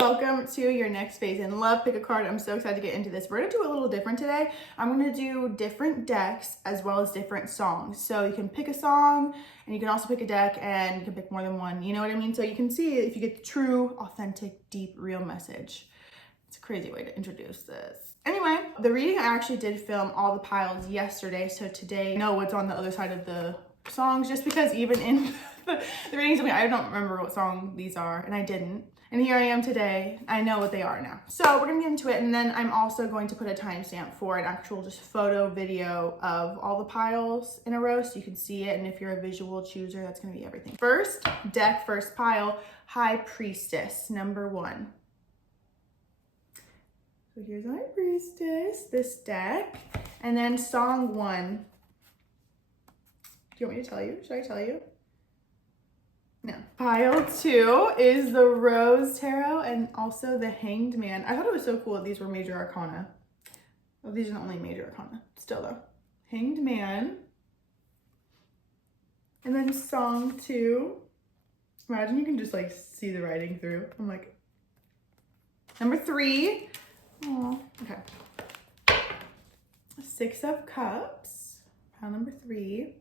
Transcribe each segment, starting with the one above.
welcome to your next phase in love. Pick a card. I'm so excited to get into this. We're gonna do a little different today. I'm gonna do different decks as well as different songs. So you can pick a song and you can also pick a deck and you can pick more than one. You know what I mean? So you can see if you get the true, authentic, deep, real message. It's a crazy way to introduce this. Anyway, the reading, I actually did film all the piles yesterday. So today, I know what's on the other side of the songs, just because even in the readings, I don't remember what song these are, and I didn't. And here I am today. I know what they are now. So we're gonna get into it, and then I'm also going to put a timestamp for an actual just photo video of all the piles in a row so you can see it, and if you're a visual chooser, that's gonna be everything. First deck, first pile, High Priestess, number 1. So here's High Priestess, this deck, and then song 1. Do you want me to tell you? Should I tell you? No. Pile 2 is the Rose Tarot and also the Hanged Man. I thought it was so cool that these were major arcana. Well, these are the only major arcana. Still though. Hanged Man. And then song 2. Imagine you can just like see the writing through. I'm like, number 3. Oh, okay. 6 of Cups. Pile number 3.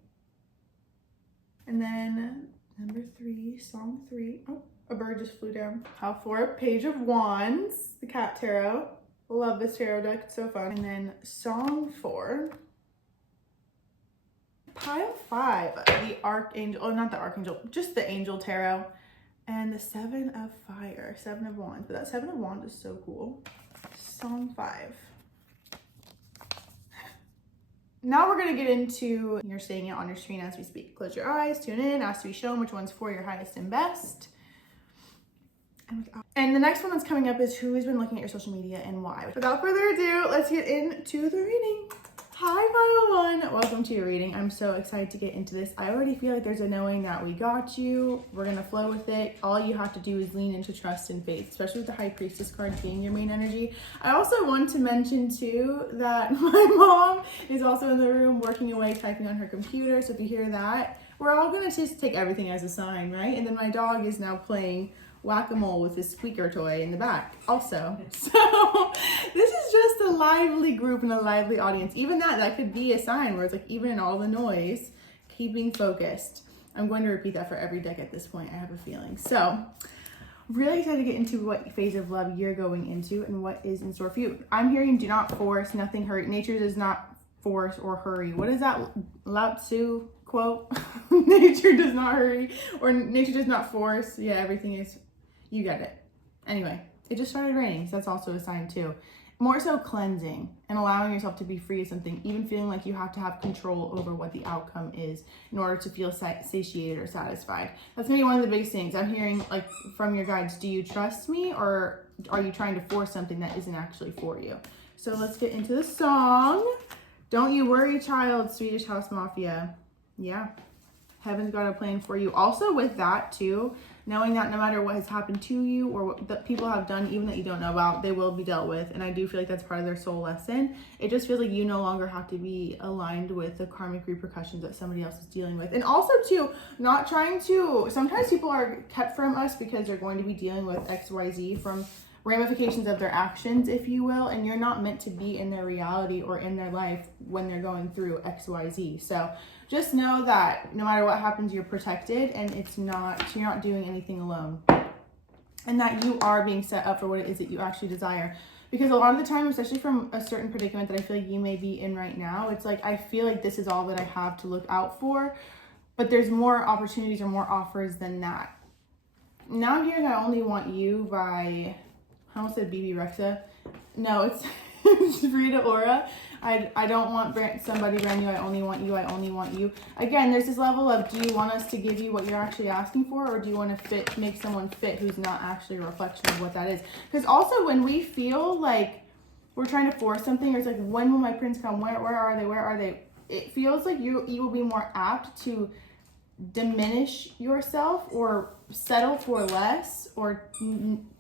And then number 3, song 3. Oh, a bird just flew down. Pile 4, Page of Wands, the Cat Tarot. Love this tarot deck, it's so fun. And then song 4. Pile 5, the Archangel, oh, not the Archangel, just the Angel Tarot. And the 7 of Fire, 7 of Wands. But that 7 of Wands is so cool. Song 5. Now we're going to get into, you're seeing it on your screen as we speak. Close your eyes, tune in, ask to be shown which one's for your highest and best. And the next one that's coming up is who has been looking at your social media and why. Without further ado, let's get into the reading. Hi, pile 1. Welcome to your reading. I'm so excited to get into this. I already feel like there's a knowing that we got you. We're going to flow with it. All you have to do is lean into trust and faith, especially with the High Priestess card being your main energy. I also want to mention too that my mom is also in the room working away, typing on her computer. So if you hear that, we're all going to just take everything as a sign, right? And then my dog is now playing whack-a-mole with his squeaker toy in the back also. So this is just a lively group and a lively audience. Even that could be a sign where it's like, even in all the noise, keeping focused. I'm going to repeat that for every deck at this point, I have a feeling. So really excited to get into what phase of love you're going into and what is in store for you. I'm hearing do not force, nothing hurry. Nature does not force or hurry. What is that Lao Tzu quote? Nature does not hurry, or nature does not force. Yeah, everything is, you get it. Anyway, it just started raining, so that's also a sign too. More so cleansing and allowing yourself to be free of something, even feeling like you have to have control over what the outcome is in order to feel satiated or satisfied. That's maybe one of the biggest things I'm hearing, like from your guides. Do you trust me, or are you trying to force something that isn't actually for you? So let's get into the song. Don't you worry, child, Swedish House Mafia. Yeah, heaven's got a plan for you. Also with that too, knowing that no matter what has happened to you or what that people have done, even that you don't know about, they will be dealt with. And I do feel like that's part of their soul lesson. It just feels like you no longer have to be aligned with the karmic repercussions that somebody else is dealing with. And also too, not trying to, sometimes people are kept from us because they're going to be dealing with XYZ from ramifications of their actions, if you will, and you're not meant to be in their reality or in their life when they're going through XYZ. So just know that no matter what happens, you're protected, and you're not doing anything alone, and that you are being set up for what it is that you actually desire. Because a lot of the time, especially from a certain predicament that I feel like you may be in right now, it's like I feel like this is all that I have to look out for, but there's more opportunities or more offers than that. Now I'm hearing I Only Want You by, I almost said BB Rexa. No, it's Rita Ora. I don't want somebody brand new. I only want you. I only want you. Again, there's this level of, do you want us to give you what you're actually asking for, or do you want to make someone fit who's not actually a reflection of what that is? Because also when we feel like we're trying to force something, or it's like, when will my prince come? Where are they? Where are they? It feels like you will be more apt to diminish yourself or settle for less, or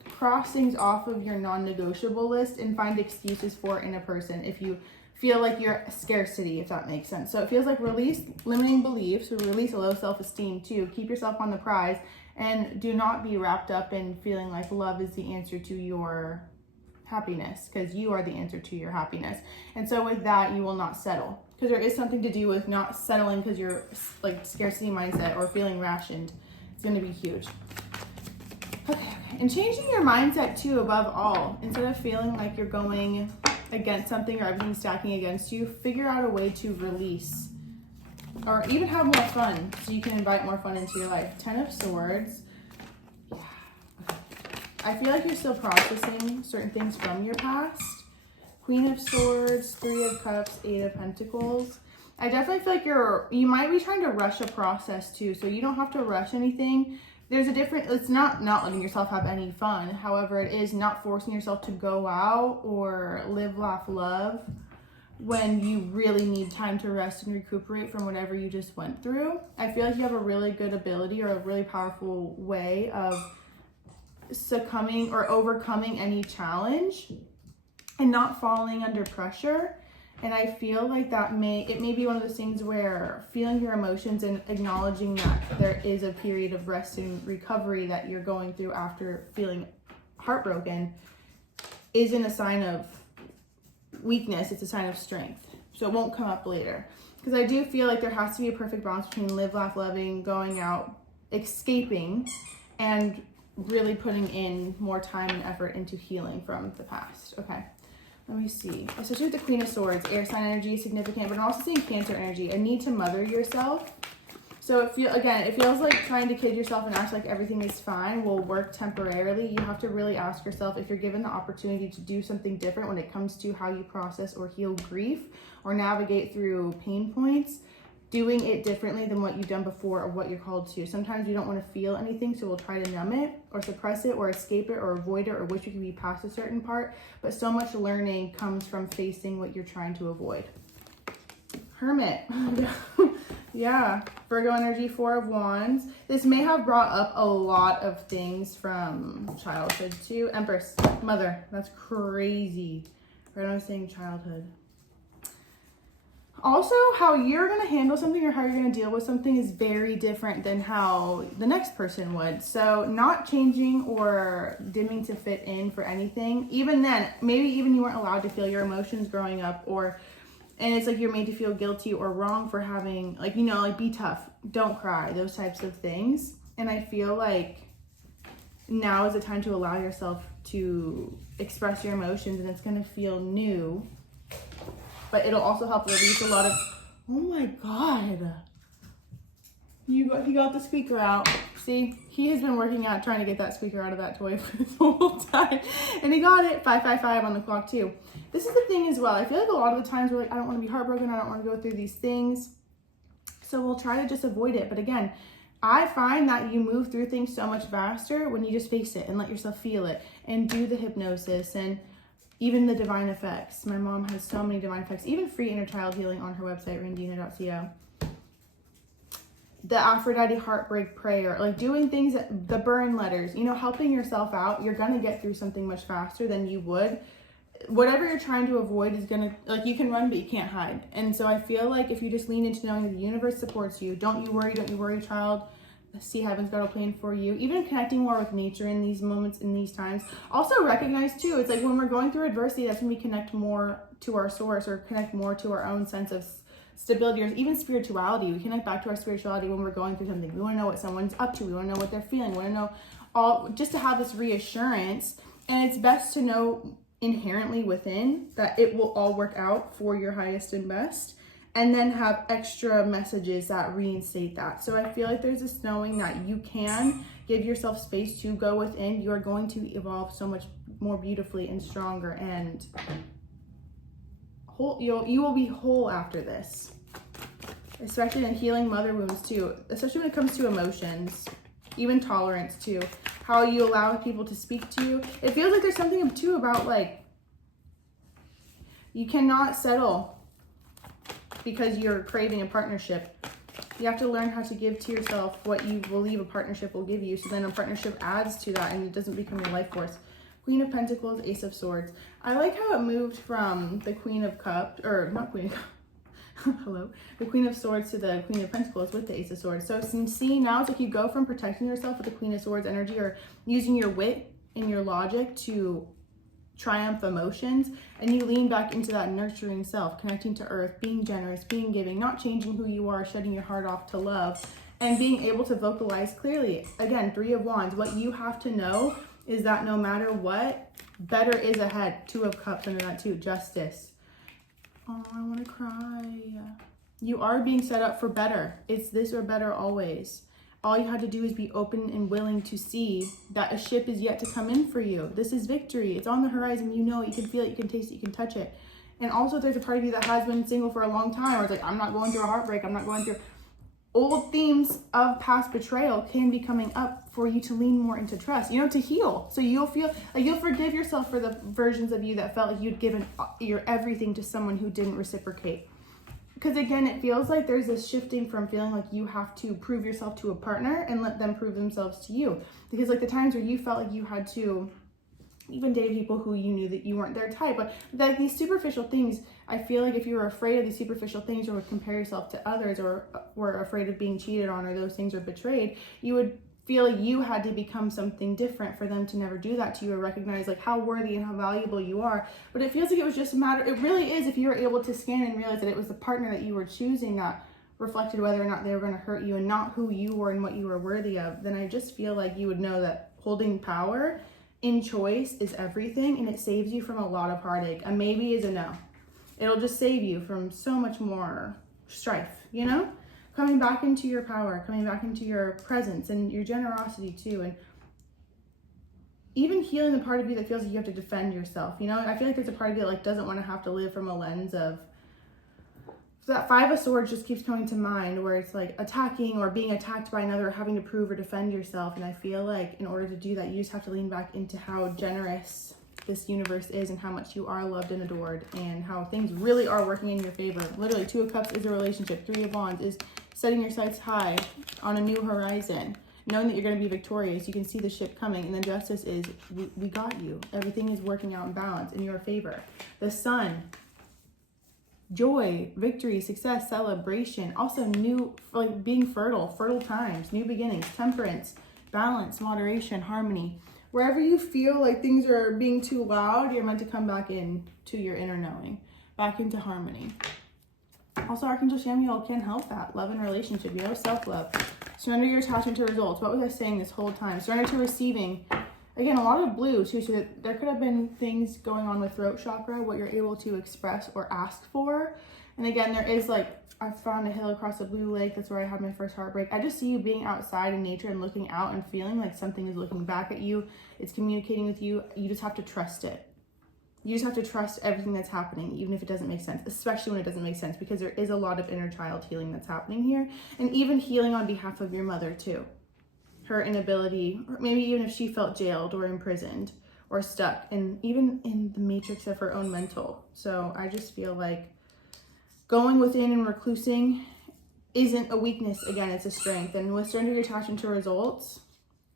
cross things off of your non-negotiable list and find excuses for it in a person if you feel like you're scarcity, if that makes sense. So it feels like release limiting beliefs, so release a low self-esteem too. Keep yourself on the prize And do not be wrapped up in feeling like love is the answer to your happiness, because you are the answer to your happiness. And so with that, you will not settle, because there is something to do with not settling because you're like scarcity mindset or feeling rationed. It's going to be huge. Okay. And changing your mindset too, above all. Instead of feeling like you're going against something or everything's stacking against you, figure out a way to release or even have more fun, so you can invite more fun into your life. 10 of Swords. Yeah. Okay. I feel like you're still processing certain things from your past. Queen of Swords, 3 of Cups, 8 of Pentacles. I definitely feel like you might be trying to rush a process too, so you don't have to rush anything. There's a different, it's not letting yourself have any fun. However, it is not forcing yourself to go out or live, laugh, love when you really need time to rest and recuperate from whatever you just went through. I feel like you have a really good ability or a really powerful way of succumbing or overcoming any challenge and not falling under pressure. And I feel like it may be one of those things where feeling your emotions and acknowledging that there is a period of rest and recovery that you're going through after feeling heartbroken isn't a sign of weakness, it's a sign of strength. So it won't come up later. Because I do feel like there has to be a perfect balance between live, laugh, loving, going out, escaping, and really putting in more time and effort into healing from the past. Okay. Let me see. Especially with the Queen of Swords, air sign energy is significant, but I'm also seeing Cancer energy, a need to mother yourself. So it feels like trying to kid yourself and act like everything is fine will work temporarily. You have to really ask yourself if you're given the opportunity to do something different when it comes to how you process or heal grief or navigate through pain points, doing it differently than what you've done before or what you're called to. Sometimes you don't want to feel anything, so we'll try to numb it or suppress it or escape it or avoid it or wish you could be past a certain part. But so much learning comes from facing what you're trying to avoid. Hermit. Yeah. Virgo energy, 4 of Wands. This may have brought up a lot of things from childhood too. Empress, mother. That's crazy. Right, I was saying childhood. Also, how you're going to handle something or how you're going to deal with something is very different than how the next person would. So not changing or dimming to fit in for anything. Even then, maybe even you weren't allowed to feel your emotions growing up, and it's like you're made to feel guilty or wrong for having, like, you know, like be tough, don't cry, those types of things. And I feel like now is the time to allow yourself to express your emotions, and it's going to feel new. But it'll also help release a lot of, oh my God. He got the squeaker out. See, he has been working out trying to get that squeaker out of that toy for this whole time. And he got it, 555 on the clock too. This is the thing as well. I feel like a lot of the times we're like, I don't want to be heartbroken. I don't want to go through these things. So we'll try to just avoid it. But again, I find that you move through things so much faster when you just face it and let yourself feel it and do the hypnosis and even the divine effects. My mom has so many divine effects, even free inner child healing on her website, randina.co. The Aphrodite heartbreak prayer, like doing things, the burn letters, you know, helping yourself out. You're going to get through something much faster than you would. Whatever you're trying to avoid is going to, like, you can run, but you can't hide. And so I feel like if you just lean into knowing that the universe supports you, don't you worry, child. See, heaven's got a plan for you. Even connecting more with nature in these moments, in these times. Also recognize too, it's like when we're going through adversity, that's when we connect more to our source or connect more to our own sense of stability or even spirituality. We connect back to our spirituality when we're going through something. We want to know what someone's up to. We want to know what they're feeling. We want to know all, just to have this reassurance. And it's best to know inherently within that it will all work out for your highest and best. And then have extra messages that reinstate that. So I feel like there's this knowing that you can give yourself space to go within. You are going to evolve so much more beautifully and stronger, and whole, you will be whole after this. Especially in healing mother wounds too, especially when it comes to emotions, even tolerance too. How you allow people to speak to you. It feels like there's something too about like, you cannot settle because you're craving a partnership. You have to learn how to give to yourself what you believe a partnership will give you, so then a partnership adds to that and it doesn't become your life force. Queen of Pentacles, Ace of Swords. I like how it moved from the Queen of Cups, or not Queen of Cups, hello, the Queen of Swords to the Queen of Pentacles with the Ace of Swords. So see, now it's like you go from protecting yourself with the Queen of Swords energy or using your wit and your logic to triumph emotions, and you lean back into that nurturing self, connecting to earth, being generous, being giving, not changing who you are, shutting your heart off to love, and being able to vocalize clearly. Again, Three of Wands. What you have to know is that no matter what, better is ahead. Two of Cups under that too. Justice. Oh, I want to cry. You are being set up for better. It's this or better always. All you have to do is be open and willing to see that a ship is yet to come in for you. This is victory. It's on the horizon. You know it. You can feel it. You can taste it. You can touch it. And also, there's a part of you that has been single for a long time, or it's like, I'm not going through a heartbreak. I'm not going through... Old themes of past betrayal can be coming up for you to lean more into trust, you know, to heal. So you'll feel like you'll forgive yourself for the versions of you that felt like you'd given your everything to someone who didn't reciprocate. Because again, it feels like there's this shifting from feeling like you have to prove yourself to a partner and let them prove themselves to you. Because like the times where you felt like you had to even date people who you knew that you weren't their type, but like these superficial things, I feel like if you were afraid of these superficial things or would compare yourself to others or were afraid of being cheated on or those things or betrayed, you would feel like you had to become something different for them to never do that to you or recognize like how worthy and how valuable you are. But it feels like it was just a matter, it really is, if you were able to scan and realize that it was the partner that you were choosing that reflected whether or not they were going to hurt you and not who you were and what you were worthy of, then I just feel like you would know that holding power in choice is everything, and it saves you from a lot of heartache. A maybe is a no. It'll just save you from so much more strife, you know? Coming back into your power, coming back into your presence and your generosity too, and even healing the part of you that feels like you have to defend yourself, you know? I feel like there's a part of you that like doesn't want to have to live from a lens of... So that Five of Swords just keeps coming to mind where it's like attacking or being attacked by another or having to prove or defend yourself. And I feel like in order to do that, you just have to lean back into how generous this universe is and how much you are loved and adored and how things really are working in your favor. Literally, Two of Cups is a relationship. Three of Wands is setting your sights high on a new horizon, knowing that you're going to be victorious. You can see the ship coming. And then Justice is, we got you. Everything is working out in balance in your favor. The Sun, joy, victory, success, celebration, also new, like being fertile times, new beginnings, temperance, balance, moderation, harmony. Wherever you feel like things are being too loud, you're meant to come back in to your inner knowing, back into harmony. Also, Archangel Samuel can help that. Love and relationship, you know, self-love. Surrender your attachment to results. What was I saying this whole time? Surrender to receiving. Again, a lot of blue too, so that there could have been things going on with throat chakra, what you're able to express or ask for. And again, there is like, I found a hill across a blue lake. That's where I had my first heartbreak. I just see you being outside in nature and looking out and feeling like something is looking back at you. It's communicating with you. You just have to trust it. You just have to trust everything that's happening, even if it doesn't make sense, especially when it doesn't make sense, because there is a lot of inner child healing that's happening here. And even healing on behalf of your mother too. Her inability, or maybe even if she felt jailed or imprisoned or stuck, and even in the matrix of her own mental. So I just feel like going within and reclusing isn't a weakness. Again, it's a strength. And with surrender your attachment to results,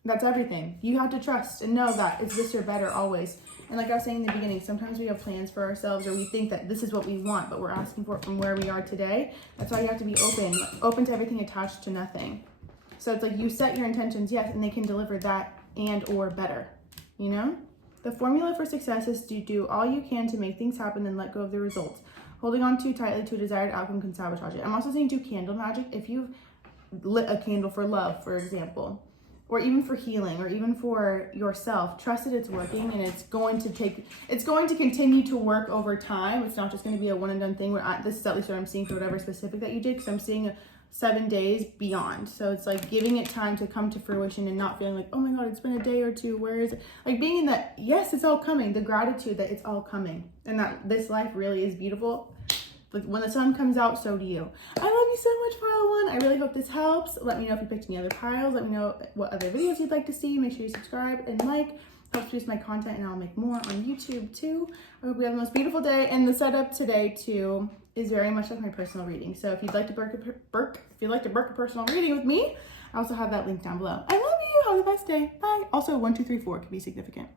that's everything. You have to trust and know that it's this or better always. And like I was saying in the beginning, sometimes we have plans for ourselves or we think that this is what we want, but we're asking for it from where we are today. That's why you have to be open to everything, attached to nothing. So it's like you set your intentions, yes, and they can deliver that and or better, you know? The formula for success is to do all you can to make things happen and let go of the results. Holding on too tightly to a desired outcome can sabotage it. I'm also saying do candle magic. If you've lit a candle for love, for example, or even for healing, or even for yourself, trust that it's working and it's going to continue to work over time. It's not just going to be a one and done thing. This is at least what I'm seeing for whatever specific that you did, because I'm seeing 7 days beyond. So it's like giving it time to come to fruition and not feeling like, oh my God, it's been a day or two. Where is it? Like being in that, yes, it's all coming. The gratitude that it's all coming and that this life really is beautiful. Like when the sun comes out, so do you. I love you so much, pile one. I really hope this helps. Let me know if you picked any other piles. Let me know what other videos you'd like to see. Make sure you subscribe and like. Helps boost my content, and I'll make more on YouTube too. I hope we have the most beautiful day. And the setup today too is very much like my personal reading. So if you'd like to book a personal reading with me, I also have that link down below. I love you. Have the best day. Bye. Also, 1, 2, 3, 4 could be significant.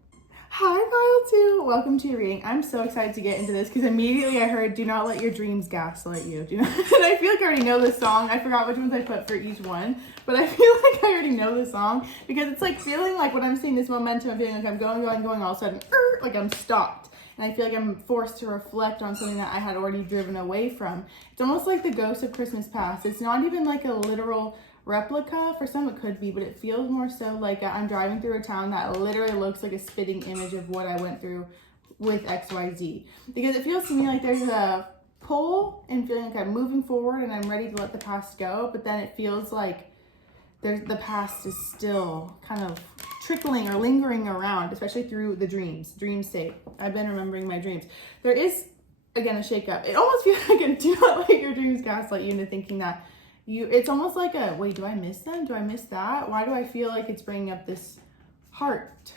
Hi, Pile 2. Welcome to your reading. I'm so excited to get into this because immediately I heard, do not let your dreams gaslight you. Do not, and I feel like I already know this song. I forgot which ones I put for each one, but I feel like I already know the song because it's like feeling like when I'm seeing this momentum, I'm feeling like I'm going, all of a sudden, like I'm stopped. And I feel like I'm forced to reflect on something that I had already driven away from. It's almost like the ghost of Christmas past. It's not even like a literal replica. For some it could be, but it feels more so like I'm driving through a town that literally looks like a spitting image of what I went through with XYZ. Because it feels to me like there's a pull and feeling like I'm moving forward and I'm ready to let the past go, but then it feels like the past is still kind of trickling or lingering around, especially through the dream state. I've been remembering my dreams. There is, again, a shakeup. It almost feels like do not let your dreams gaslight you into thinking that it's almost like wait, do I miss them? Do I miss that? Why do I feel like it's bringing up this heart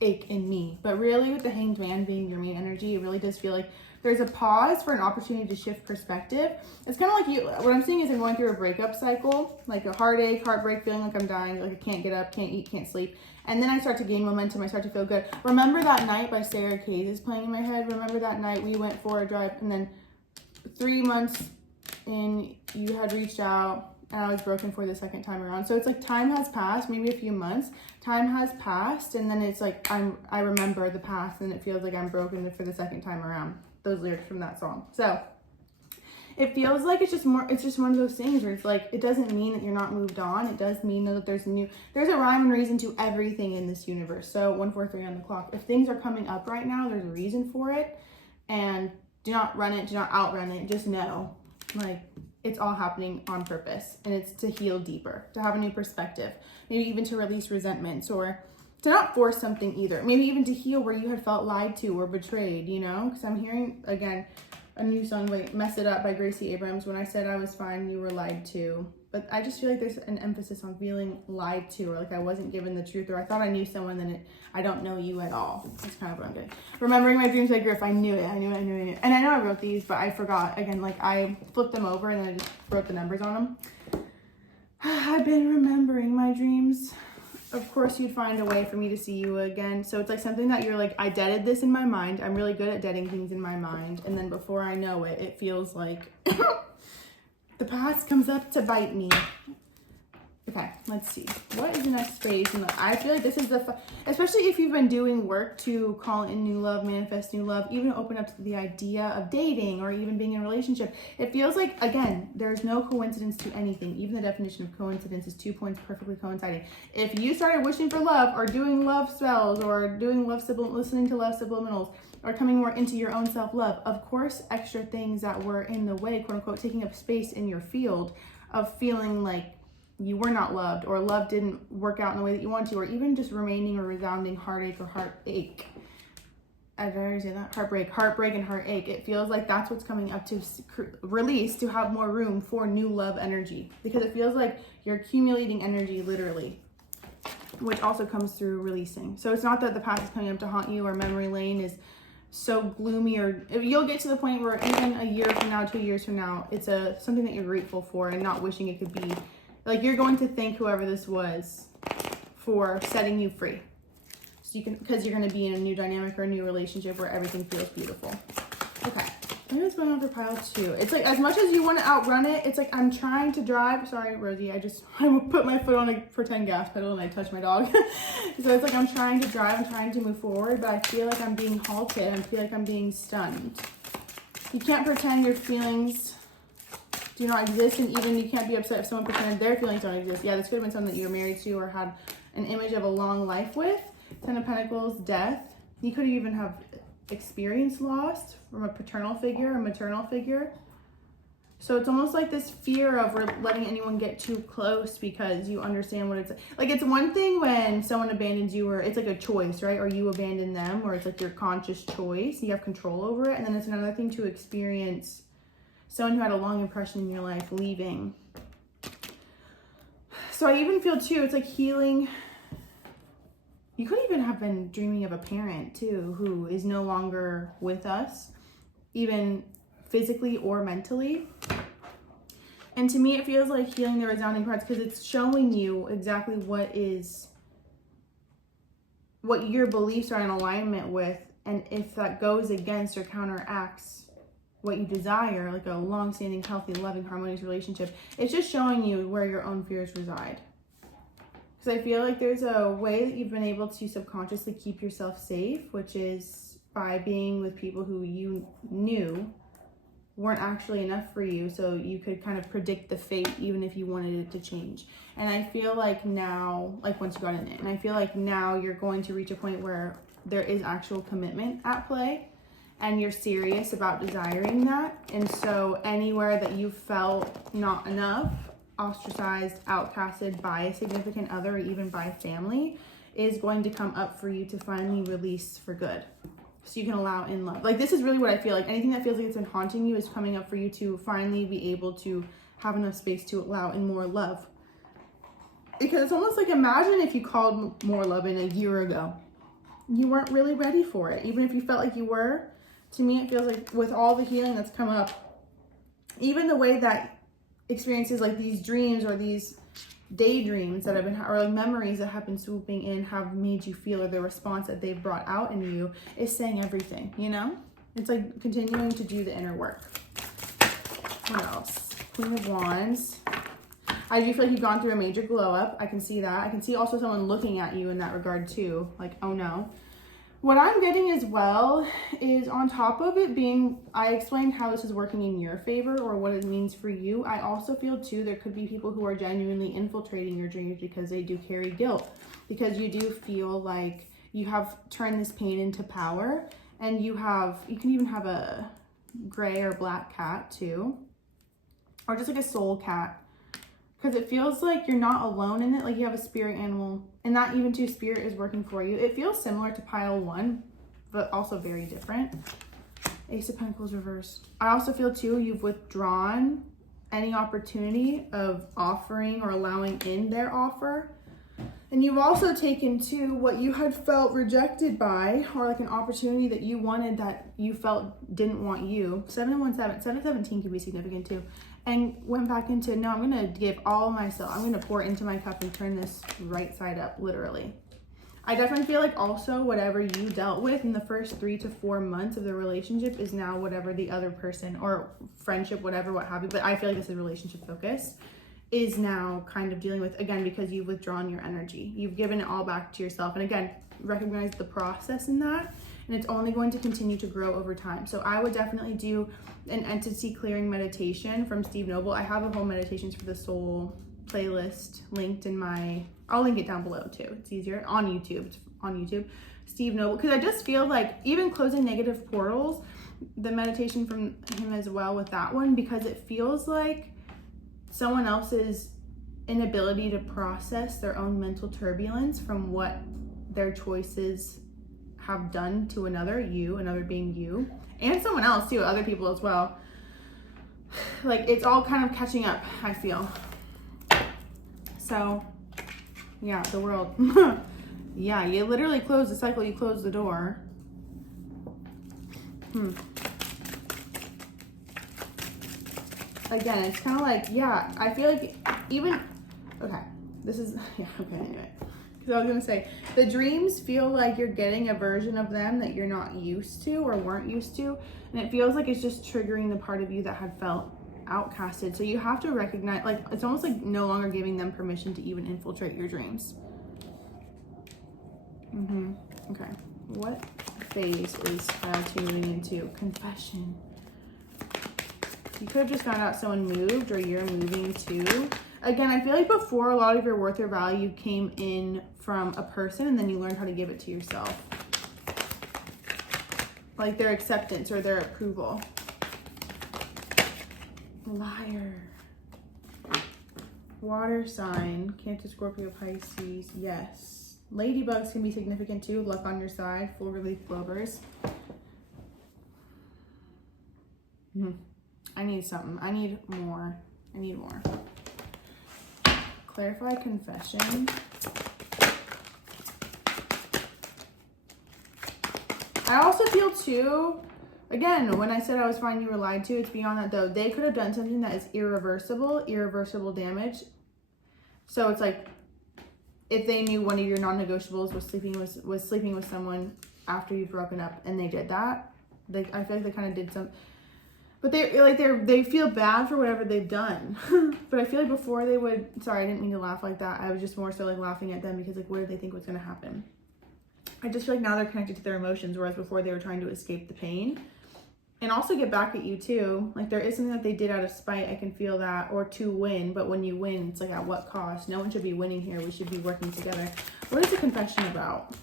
ache in me? But really with the Hanged Man being your main energy, it really does feel like there's a pause for an opportunity to shift perspective. It's kind of like what I'm seeing is I'm going through a breakup cycle, like a heartache, heartbreak, feeling like I'm dying, like I can't get up, can't eat, can't sleep. And then I start to gain momentum. I start to feel good. Remember That Night by Sarah Kayleigh is playing in my head. Remember that night we went for a drive and then 3 months in you had reached out and I was broken for the second time around. So it's like time has passed, maybe a few months. Time has passed and then it's like I remember the past and it feels like I'm broken for the second time around. Those lyrics from that song. So it feels like it's just one of those things where it's like, it doesn't mean that you're not moved on. It does mean that there's a rhyme and reason to everything in this universe. So 143 on the clock. If things are coming up right now, there's a reason for it. And do not run it, do not outrun it. Just know, like, it's all happening on purpose. And it's to heal deeper, to have a new perspective. Maybe even to release resentments or to not force something either. Maybe even to heal where you had felt lied to or betrayed, you know? Because I'm hearing, again, a new song, like Mess It Up by Gracie Abrams. When I said I was fine, you were lied to. But I just feel like there's an emphasis on feeling lied to, or like I wasn't given the truth, or I thought I knew someone, then I don't know you at all. That's kind of what I'm getting. Remembering my dreams like Griff, I knew it. And I know I wrote these, but I forgot. Again, like I flipped them over and then I just wrote the numbers on them. I've been remembering my dreams. Of course you'd find a way for me to see you again. So it's like something that you're like, I deaded this in my mind. I'm really good at deading things in my mind. And then before I know it, it feels like the past comes up to bite me. Okay, let's see. What is the next phrase? I feel like this is especially if you've been doing work to call in new love, manifest new love, even open up to the idea of dating or even being in a relationship. It feels like, again, there's no coincidence to anything. Even the definition of coincidence is 2 points perfectly coinciding. If you started wishing for love or doing love spells or doing listening to love subliminals or coming more into your own self-love, of course, extra things that were in the way, quote unquote, taking up space in your field of feeling like you were not loved or love didn't work out in the way that you want to, or even just remaining or resounding heartache or heartache. I'd rather say that. Heartbreak and heartache. It feels like that's what's coming up to release, to have more room for new love energy, because it feels like you're accumulating energy literally, which also comes through releasing. So it's not that the past is coming up to haunt you or memory lane is so gloomy, or you'll get to the point where even a year from now, 2 years from now, it's something that you're grateful for and not wishing it could be. Like you're going to thank whoever this was for setting you free. So because you're going to be in a new dynamic or a new relationship where everything feels beautiful. Okay. Maybe it's going on for pile 2. It's like, as much as you want to outrun it, it's like I'm trying to drive. Sorry, Rosie. I put my foot on a pretend gas pedal and I touched my dog. So it's like I'm trying to drive. I'm trying to move forward, but I feel like I'm being halted. I feel like I'm being stunned. You can't pretend your feelings do not exist, and even you can't be upset if someone pretended their feelings don't exist. Yeah, this could have been someone that you were married to or had an image of a long life with. 10 of Pentacles, death. You could even have experienced loss from a paternal figure or maternal figure. So it's almost like this fear of letting anyone get too close because you understand what it's like. It's one thing when someone abandons you, or it's like a choice, right? Or you abandon them, or it's like your conscious choice. You have control over it. And then it's another thing to experience someone who had a long impression in your life leaving. So I even feel too, it's like healing. You could even have been dreaming of a parent too, who is no longer with us, even physically or mentally. And to me, it feels like healing the resounding parts, because it's showing you exactly what what your beliefs are in alignment with, and if that goes against or counteracts what you desire, like a long-standing, healthy, loving, harmonious relationship, it's just showing you where your own fears reside. Because I feel like there's a way that you've been able to subconsciously keep yourself safe, which is by being with people who you knew weren't actually enough for you, so you could kind of predict the fate even if you wanted it to change. And I feel like now, like once you got in it, and I feel like now you're going to reach a point where there is actual commitment at play and you're serious about desiring that. And so anywhere that you felt not enough, ostracized, outcasted by a significant other or even by family, is going to come up for you to finally release for good. So you can allow in love. Like, this is really what I feel like. Anything that feels like it's been haunting you is coming up for you to finally be able to have enough space to allow in more love. Because it's almost like, imagine if you called more love in a year ago. You weren't really ready for it. Even if you felt like you were, to me it feels like with all the healing that's come up, even the way that experiences like these dreams or these daydreams that have been, or like memories that have been swooping in, have made you feel, or the response that they've brought out in you is saying everything, you know? It's like continuing to do the inner work. What else? Queen of Wands. I do feel like you've gone through a major glow up. I can see that. I can see also someone looking at you in that regard too. Like, oh no. What I'm getting as well is, on top of it being, I explained how this is working in your favor or what it means for you, I also feel too there could be people who are genuinely infiltrating your dreams because they do carry guilt. Because you do feel like you have turned this pain into power, and you can even have a gray or black cat too. Or just like a soul cat. Because it feels like you're not alone in it, like you have a spirit animal, and that even too, spirit is working for you. It feels similar to pile 1, but also very different. Ace of Pentacles reversed. I also feel too, you've withdrawn any opportunity of offering or allowing in their offer. And you've also taken too what you had felt rejected by, or like an opportunity that you wanted that you felt didn't want you. 717, 717 could be significant too. And went back into, no, I'm going to give all myself. I'm going to pour into my cup and turn this right side up, literally. I definitely feel like also whatever you dealt with in the first 3 to 4 months of the relationship is now whatever the other person, or friendship, whatever, what have you. But I feel like this is relationship focused, is now kind of dealing with, again, because you've withdrawn your energy. You've given it all back to yourself. And again, recognize the process in that. And it's only going to continue to grow over time. So I would definitely do an entity clearing meditation from Steve Noble. I have a whole meditations for the soul playlist linked in my, I'll link it down below too. It's easier on YouTube. It's on YouTube. Steve Noble, because I just feel like even closing negative portals, the meditation from him as well with that one, because it feels like someone else's inability to process their own mental turbulence from what their choices have done to another, another being you, and someone else too, other people as well. Like, it's all kind of catching up, I feel. So, yeah, the world. Yeah, you literally close the cycle, you close the door. Again, it's kind of like, yeah, I feel like even, okay, this is, yeah, okay, anyway. Because I was going to say, the dreams feel like you're getting a version of them that you're not used to or weren't used to. And it feels like it's just triggering the part of you that had felt outcasted. So you have to recognize, like, it's almost like no longer giving them permission to even infiltrate your dreams. Okay. What phase is child tuning into? Confession. You could have just found out someone moved, or you're moving too. Again, I feel like before, a lot of your worth or value came in from a person, and then you learned how to give it to yourself. Like their acceptance or their approval. Liar. Water sign. Cancer, Scorpio, Pisces. Yes. Ladybugs can be significant too. Luck on your side. Full relief clovers. I need something. I need more. I need more. Clarify confession. I also feel too, again, when I said I was fine, you were lied to, it's beyond that though. They could have done something that is irreversible damage. So it's like, if they knew one of your non-negotiables was sleeping with someone after you've broken up and they did that, I feel like they kind of did some, but they feel bad for whatever they've done. But I feel like before they would, sorry, I didn't mean to laugh like that. I was just more so like laughing at them because like, what did they think was going to happen? I just feel like now they're connected to their emotions, whereas before they were trying to escape the pain and also get back at you too. Like there is something that they did out of spite. I can feel that, or to win. But when you win, it's like at what cost? No one should be winning here. We should be working together. What is the confession about?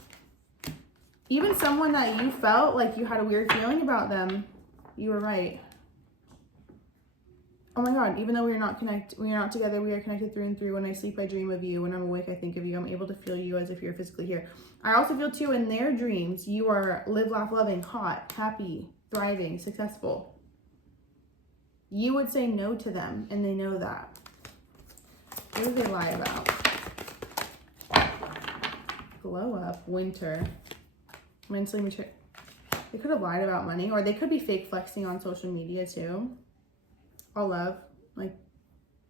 Even someone that you felt like you had a weird feeling about them, you were right. Oh my God, even though we are not together, we are connected through and through. When I sleep, I dream of you. When I'm awake, I think of you. I'm able to feel you as if you're physically here. I also feel too, in their dreams, you are live, laugh, loving, hot, happy, thriving, successful. You would say no to them, and they know that. What do they lie about? Glow up, winter, mentally mature. They could have lied about money, or they could be fake flexing on social media too. All love, like,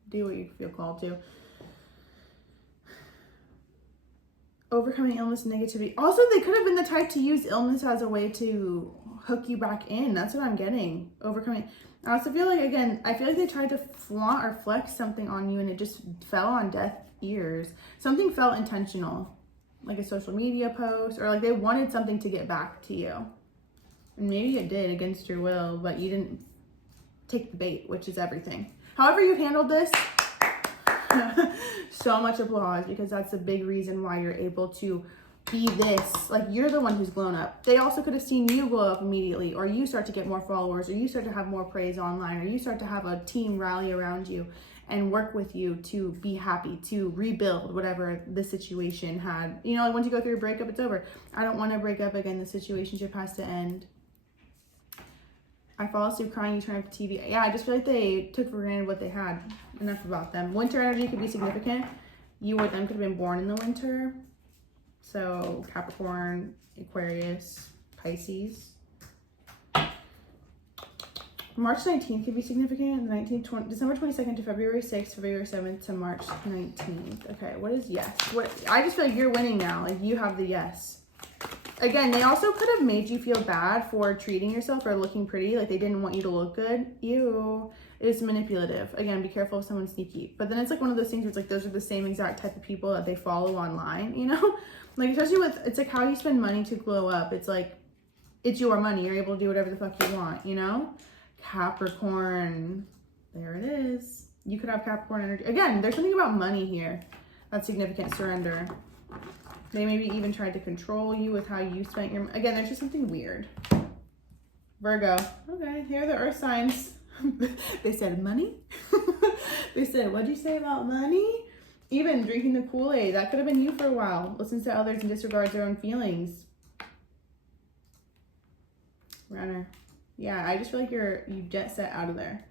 do what you feel called to. Overcoming illness and negativity. Also, they could have been the type to use illness as a way to hook you back in. That's what I'm getting. Overcoming. I also feel like, again, I feel like they tried to flaunt or flex something on you and it just fell on deaf ears. Something felt intentional, like a social media post, or like they wanted something to get back to you. And maybe it did against your will, but you didn't take the bait, which is everything. However you handled this, so much applause, because that's a big reason why you're able to be this. Like, you're the one who's blown up. They also could have seen you blow up immediately, or you start to get more followers, or you start to have more praise online, or you start to have a team rally around you and work with you to be happy, to rebuild whatever the situation had. You know, like once you go through a breakup, it's over. I don't want to break up again. The situationship has to end. I fall asleep crying, you turn off the TV. Yeah, I just feel like they took for granted what they had. Enough about them. Winter energy could be significant. You or them could have been born in the winter. So Capricorn, Aquarius, Pisces. March 19th could be significant. December 22nd to February 6th, February 7th to March 19th. Okay, what is yes? What? I just feel like you're winning now. Like, you have the yes. Again, they also could have made you feel bad for treating yourself or looking pretty. Like, they didn't want you to look good. Ew. It's manipulative. Again, be careful if someone's sneaky. But then it's like one of those things where it's like those are the same exact type of people that they follow online, you know? Like, especially with, it's like how you spend money to glow up. It's like, it's your money. You're able to do whatever the fuck you want, you know? Capricorn. There it is. You could have Capricorn energy. Again, there's something about money here. That's significant. Surrender. They maybe even tried to control you with how you spent your... Again, there's just something weird. Virgo. Okay, here are the earth signs. They said money. They said, what'd you say about money? Even drinking the Kool-Aid. That could have been you for a while. Listens to others and disregards their own feelings. Runner. Yeah, I just feel like you jet set out of there.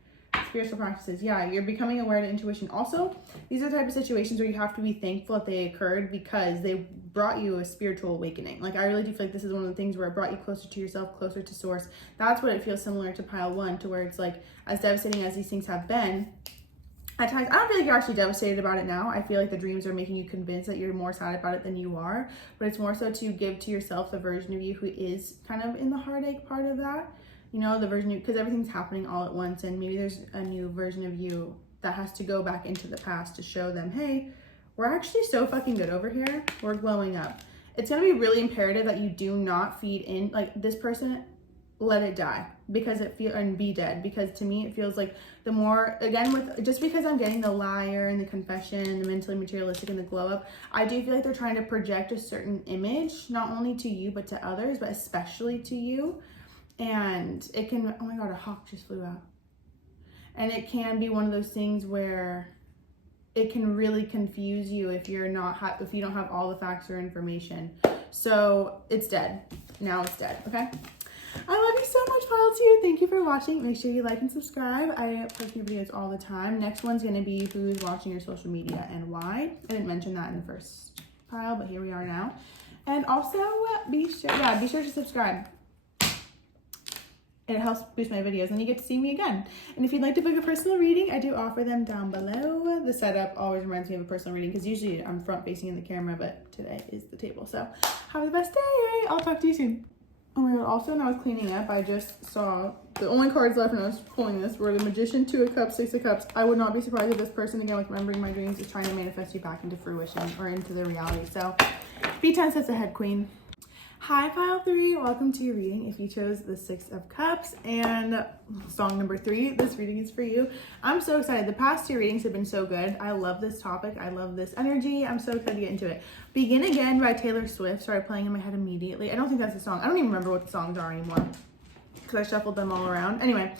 Spiritual practices. Yeah, you're becoming aware to intuition. Also, these are the type of situations where you have to be thankful that they occurred because they brought you a spiritual awakening. Like, I really do feel like this is one of the things where it brought you closer to yourself, closer to source. That's what it feels similar to pile one, to where it's like, as devastating as these things have been, at times, I don't feel like you're actually devastated about it now. I feel like the dreams are making you convinced that you're more sad about it than you are. But it's more so to give to yourself the version of you who is kind of in the heartache part of that. You know, the version of you, because everything's happening all at once, and maybe there's a new version of you that has to go back into the past to show them, hey, we're actually so fucking good over here. We're glowing up. It's going to be really imperative that you do not feed in, like, this person, let it die, because it feel and be dead, because to me it feels like the more, again, with just because I'm getting the liar and the confession, the mentally materialistic and the glow up, I do feel like they're trying to project a certain image, not only to you but to others, but especially to you. And it can, oh my God, a hawk just flew out. And it can be one of those things where it can really confuse you if you're not, if you don't have all the facts or information. So it's dead. Now it's dead, okay? I love you so much, Pile 2. Thank you for watching. Make sure you like and subscribe. I post new videos all the time. Next one's gonna be who's watching your social media and why. I didn't mention that in the first pile, but here we are now. And also be sure to subscribe. It helps boost my videos and you get to see me again. And if you'd like to book a personal reading, I do offer them down below. The setup always reminds me of a personal reading because usually I'm front facing in the camera, but today is the table. So have the best day. I'll talk to you soon. Oh my god, also when I was cleaning up, I just saw the only cards left when I was pulling this were the Magician, 2 of Cups, 6 of Cups. I would not be surprised if this person, again with remembering my dreams, is trying to manifest you back into fruition or into the reality. So be 10 steps ahead, queen. Hi, pile 3. Welcome to your reading. If you chose the 6 of Cups and song number 3, this reading is for you. I'm so excited. The past 2 readings have been so good. I love this topic. I love this energy. I'm so excited to get into it. Begin Again by Taylor Swift started playing in my head immediately. I don't think that's the song. I don't even remember what the songs are anymore because I shuffled them all around. Anyway,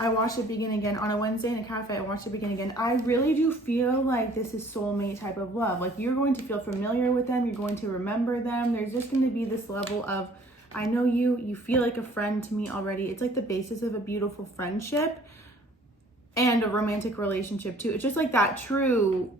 I watched it Begin Again on a Wednesday in a cafe. I watched it Begin Again. I really do feel like this is soulmate type of love. Like you're going to feel familiar with them. You're going to remember them. There's just going to be this level of, I know you, you feel like a friend to me already. It's like the basis of a beautiful friendship and a romantic relationship too. It's just like that true,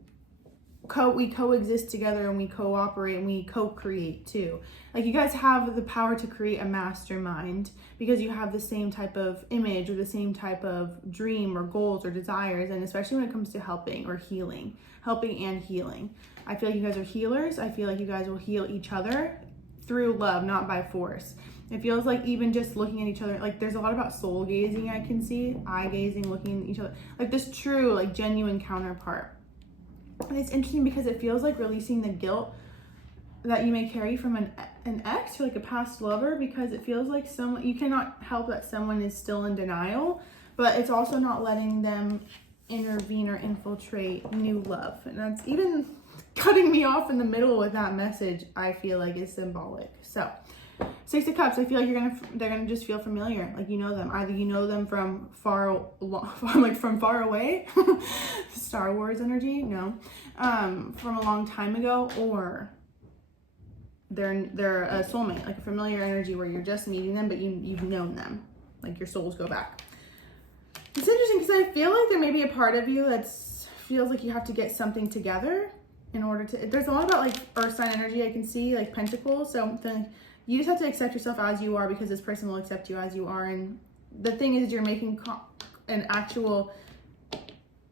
we coexist together and we cooperate and we co-create too. Like you guys have the power to create a mastermind because you have the same type of image or the same type of dream or goals or desires. And especially when it comes to helping or healing, helping and healing. I feel like you guys are healers. I feel like you guys will heal each other through love, not by force. It feels like even just looking at each other, like there's a lot about soul gazing I can see, eye gazing, looking at each other, like this true, like genuine counterpart. And it's interesting because it feels like releasing the guilt that you may carry from an ex or like a past lover, because it feels like you cannot help that someone is still in denial, but it's also not letting them intervene or infiltrate new love. And that's even cutting me off in the middle with that message, I feel like is symbolic. So 6 of Cups, I feel like they're gonna just feel familiar, like you know them. Either you know them from from far away, Star Wars energy, no, from a long time ago, or they're a soulmate, like a familiar energy where you're just meeting them, but you've known them, like your souls go back. It's interesting because I feel like there may be a part of you that feels like you have to get something together in order to. There's a lot about like earth sign energy I can see, like Pentacles. So then you just have to accept yourself as you are because this person will accept you as you are. And the thing is, you're making an actual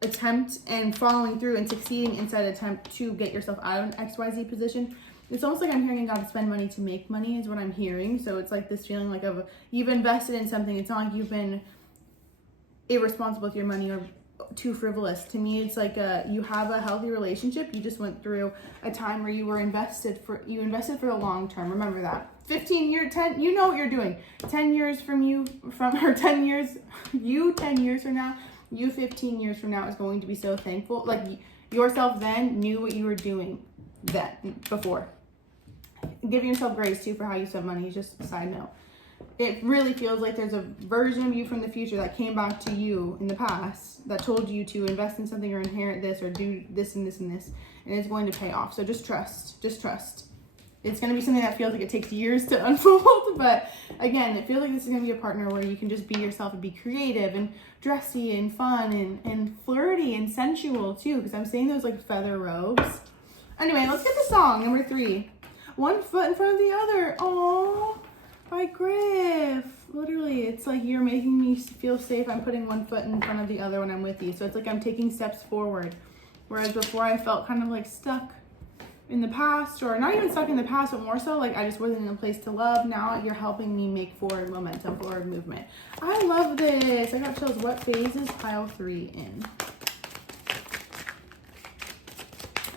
attempt and following through and succeeding inside an attempt to get yourself out of an XYZ position. It's almost like I'm hearing God spend money to make money is what I'm hearing. So it's like this feeling like you've invested in something. It's not like you've been irresponsible with your money or too frivolous. To me, it's like you have a healthy relationship. You just went through a time where you invested for the long term. Remember that. 10, you know what you're doing. 10 years from you, 10 years from now, you 15 years from now is going to be so thankful. Like yourself then knew what you were doing before. Giving yourself grace too for how you spent money is just a side note. It really feels like there's a version of you from the future that came back to you in the past that told you to invest in something or inherit this or do this and this and this, and it's going to pay off. So just trust. It's going to be something that feels like it takes years to unfold, but again, it feels like this is going to be a partner where you can just be yourself and be creative and dressy and fun and flirty and sensual too, because I'm seeing those like feather robes. Anyway, let's get the song, number 3. One foot in front of the other. Aww. By Griff. Literally, it's like you're making me feel safe. I'm putting one foot in front of the other when I'm with you. So it's like I'm taking steps forward. Whereas before I felt kind of like stuck in the past, or not even stuck in the past, but more so like I just wasn't in a place to love. Now you're helping me make forward momentum, forward movement. I love this. I got chills. What phase is pile 3 in?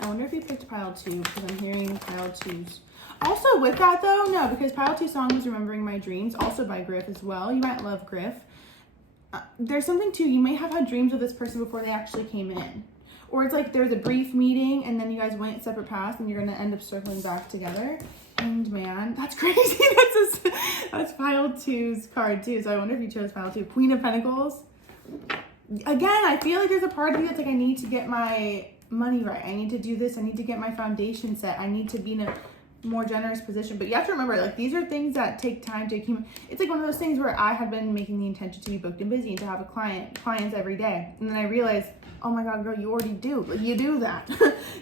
I wonder if you picked pile 2 because I'm hearing pile 2's. Also with that though, no, because pile 2 song is Remembering My Dreams, also by Griff as well. You might love Griff. There's something too, you may have had dreams with this person before they actually came in. Or it's like there's a brief meeting and then you guys went separate paths and you're going to end up circling back together. And man, that's crazy. That's pile 2's card too. So I wonder if you chose pile 2. Queen of Pentacles. Again, I feel like there's a part of you that's like, I need to get my money right. I need to do this. I need to get my foundation set. I need to be in a more generous position. But you have to remember, like, these are things that take time to accumulate. It's like one of those things where I had been making the intention to be booked and busy and to have clients every day. And then I realized, oh my God, girl, you already do. Like, you do that.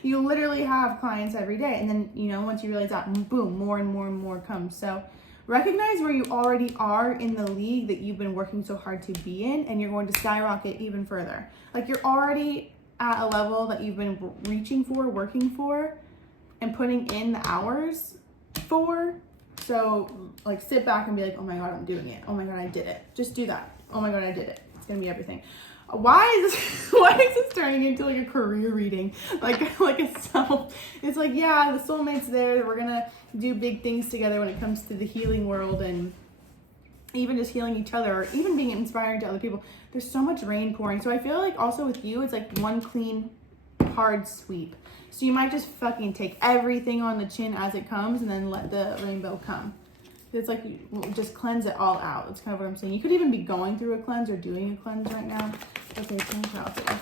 You literally have clients every day. And then, you know, once you realize that, boom, more and more and more comes. So Recognize where you already are in the league that you've been working so hard to be in, and you're going to skyrocket even further. Like, you're already at a level that you've been reaching for, working for, and putting in the hours for. So, like, sit back and be like, oh my God, I'm doing it. Oh my God, I did it. Just do that. Oh my God, I did it. It's gonna be everything. Why is this turning into like a career reading? Like a self. It's like, yeah, the soulmate's there. We're gonna do big things together when it comes to the healing world, and even just healing each other, or even being inspiring to other people. There's so much rain pouring. So I feel like also with you, it's like one clean, hard sweep. So you might just fucking take everything on the chin as it comes and then let the rainbow come. It's like, just cleanse it all out. That's kind of what I'm saying. You could even be going through a cleanse or doing a cleanse right now. Okay, change out there.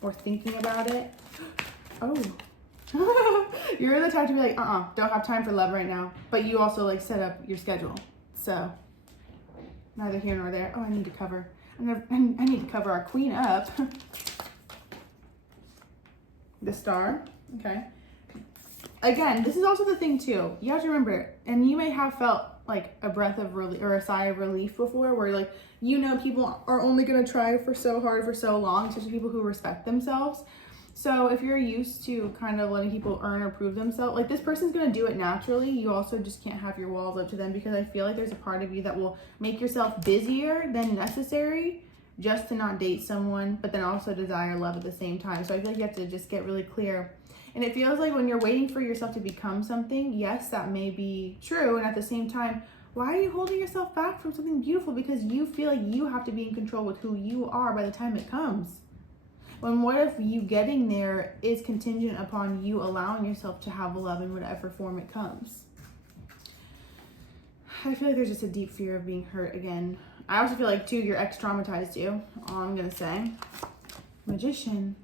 Or thinking about it. Oh. You're the type to be like, don't have time for love right now. But you also like set up your schedule. So, neither here nor there. Oh, I need to cover. I need to cover our queen up. The star. Okay. Again, this is also the thing too. You have to remember, and you may have felt like a breath of relief or a sigh of relief before, where like, you know, people are only going to try for so hard for so long, especially people who respect themselves. So if you're used to kind of letting people earn or prove themselves, like, this person's going to do it naturally. You also just can't have your walls up to them, because I feel like there's a part of you that will make yourself busier than necessary just to not date someone, but then also desire love at the same time. So I feel like you have to just get really clear. And it feels like when you're waiting for yourself to become something, yes, that may be true. And at the same time, why are you holding yourself back from something beautiful? Because you feel like you have to be in control with who you are by the time it comes. When what if you getting there is contingent upon you allowing yourself to have love in whatever form it comes? I feel like there's just a deep fear of being hurt again. I also feel like, too, your ex traumatized you. All I'm going to say. Magician.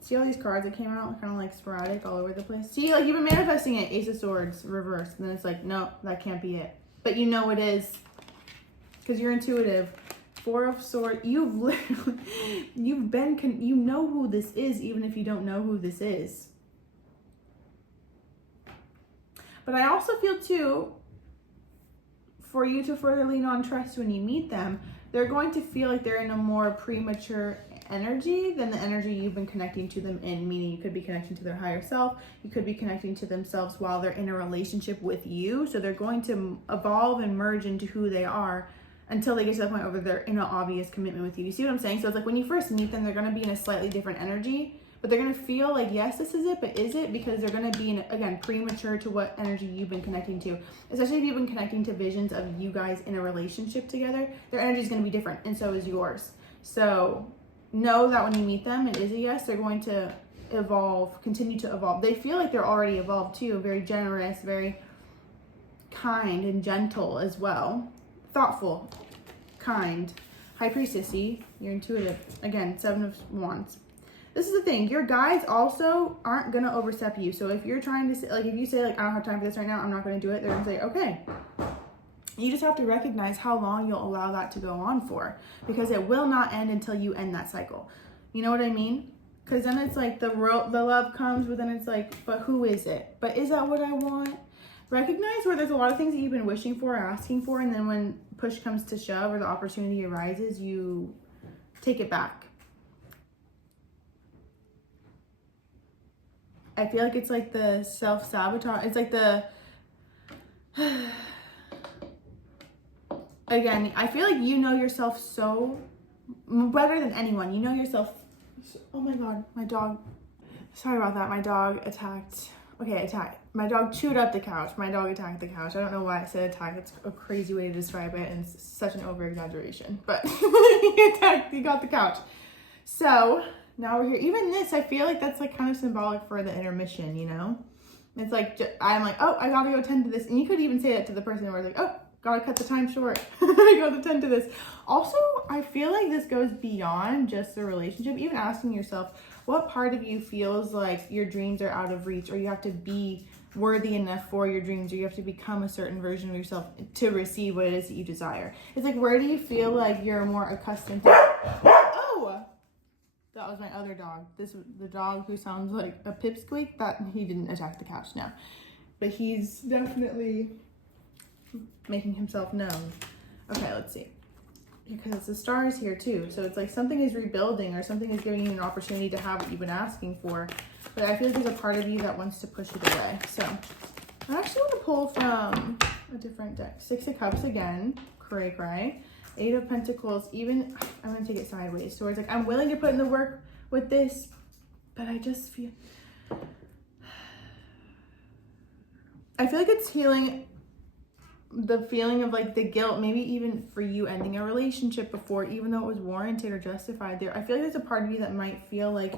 See all these cards that came out, kind of like sporadic all over the place? See, like, you've been manifesting it. Ace of Swords, reversed. And then it's like, no, that can't be it. But you know it is. Because you're intuitive. Four of Swords. You've literally, you know who this is, even if you don't know who this is. But I also feel, too, for you to further lean on trust when you meet them, they're going to feel like they're in a more premature energy than the energy you've been connecting to them in, meaning you could be connecting to their higher self, you could be connecting to themselves while they're in a relationship with you. So they're going to evolve and merge into who they are until they get to the point where they're in an obvious commitment with you. You see what I'm saying? So it's like when you first meet them, they're going to be in a slightly different energy, but they're going to feel like, yes, this is it, but is it? Because they're going to be, again, premature to what energy you've been connecting to. Especially if you've been connecting to visions of you guys in a relationship together, their energy is going to be different, and so is yours. So know that when you meet them, it is a yes. They're going to evolve, continue to evolve. They feel like they're already evolved too. Very generous, very kind and gentle as well. Thoughtful, kind. High Priestess-y, you're intuitive. Again, Seven of Wands. This is the thing. Your guides also aren't going to overstep you. So if you're trying to say, like, if you say, like, I don't have time for this right now, I'm not going to do it, they're going to say, okay. You just have to recognize how long you'll allow that to go on for, because it will not end until you end that cycle. You know what I mean? Because then it's like the love comes, but then it's like, but who is it? But is that what I want? Recognize where there's a lot of things that you've been wishing for or asking for, and then when push comes to shove or the opportunity arises, you take it back. I feel like it's like the self-sabotage. It's like the... Again, I feel like you know yourself so better than anyone. You know yourself. Oh my God, my dog. Sorry about that. My dog attacked. Okay, attacked. My dog chewed up the couch. My dog attacked the couch. I don't know why I said attack. It's a crazy way to describe it, and it's such an over-exaggeration. But he got the couch. So now we're here. Even this, I feel like that's like kind of symbolic for the intermission, you know? It's like, I'm like, oh, I gotta go tend to this. And you could even say that to the person where it's like, oh, gotta cut the time short. I gotta tend to this. Also, I feel like this goes beyond just the relationship. Even asking yourself, what part of you feels like your dreams are out of reach, or you have to be worthy enough for your dreams, or you have to become a certain version of yourself to receive what it is that you desire. It's like, where do you feel like you're more accustomed to? Oh! That was my other dog. This was the dog who sounds like a pipsqueak. That he didn't attack the couch now. But he's definitely making himself known. Okay, let's see. Because the star is here too. So it's like something is rebuilding or something is giving you an opportunity to have what you've been asking for. But I feel like there's a part of you that wants to push it away. So I actually want to pull from a different deck. 6 of Cups again. Cray cray. 8 of Pentacles. Even, I'm going to take it sideways. So it's like, I'm willing to put in the work with this, but I just feel, I feel like it's healing the feeling of like the guilt, maybe even for you ending a relationship before, even though it was warranted or justified there. I feel like there's a part of you that might feel like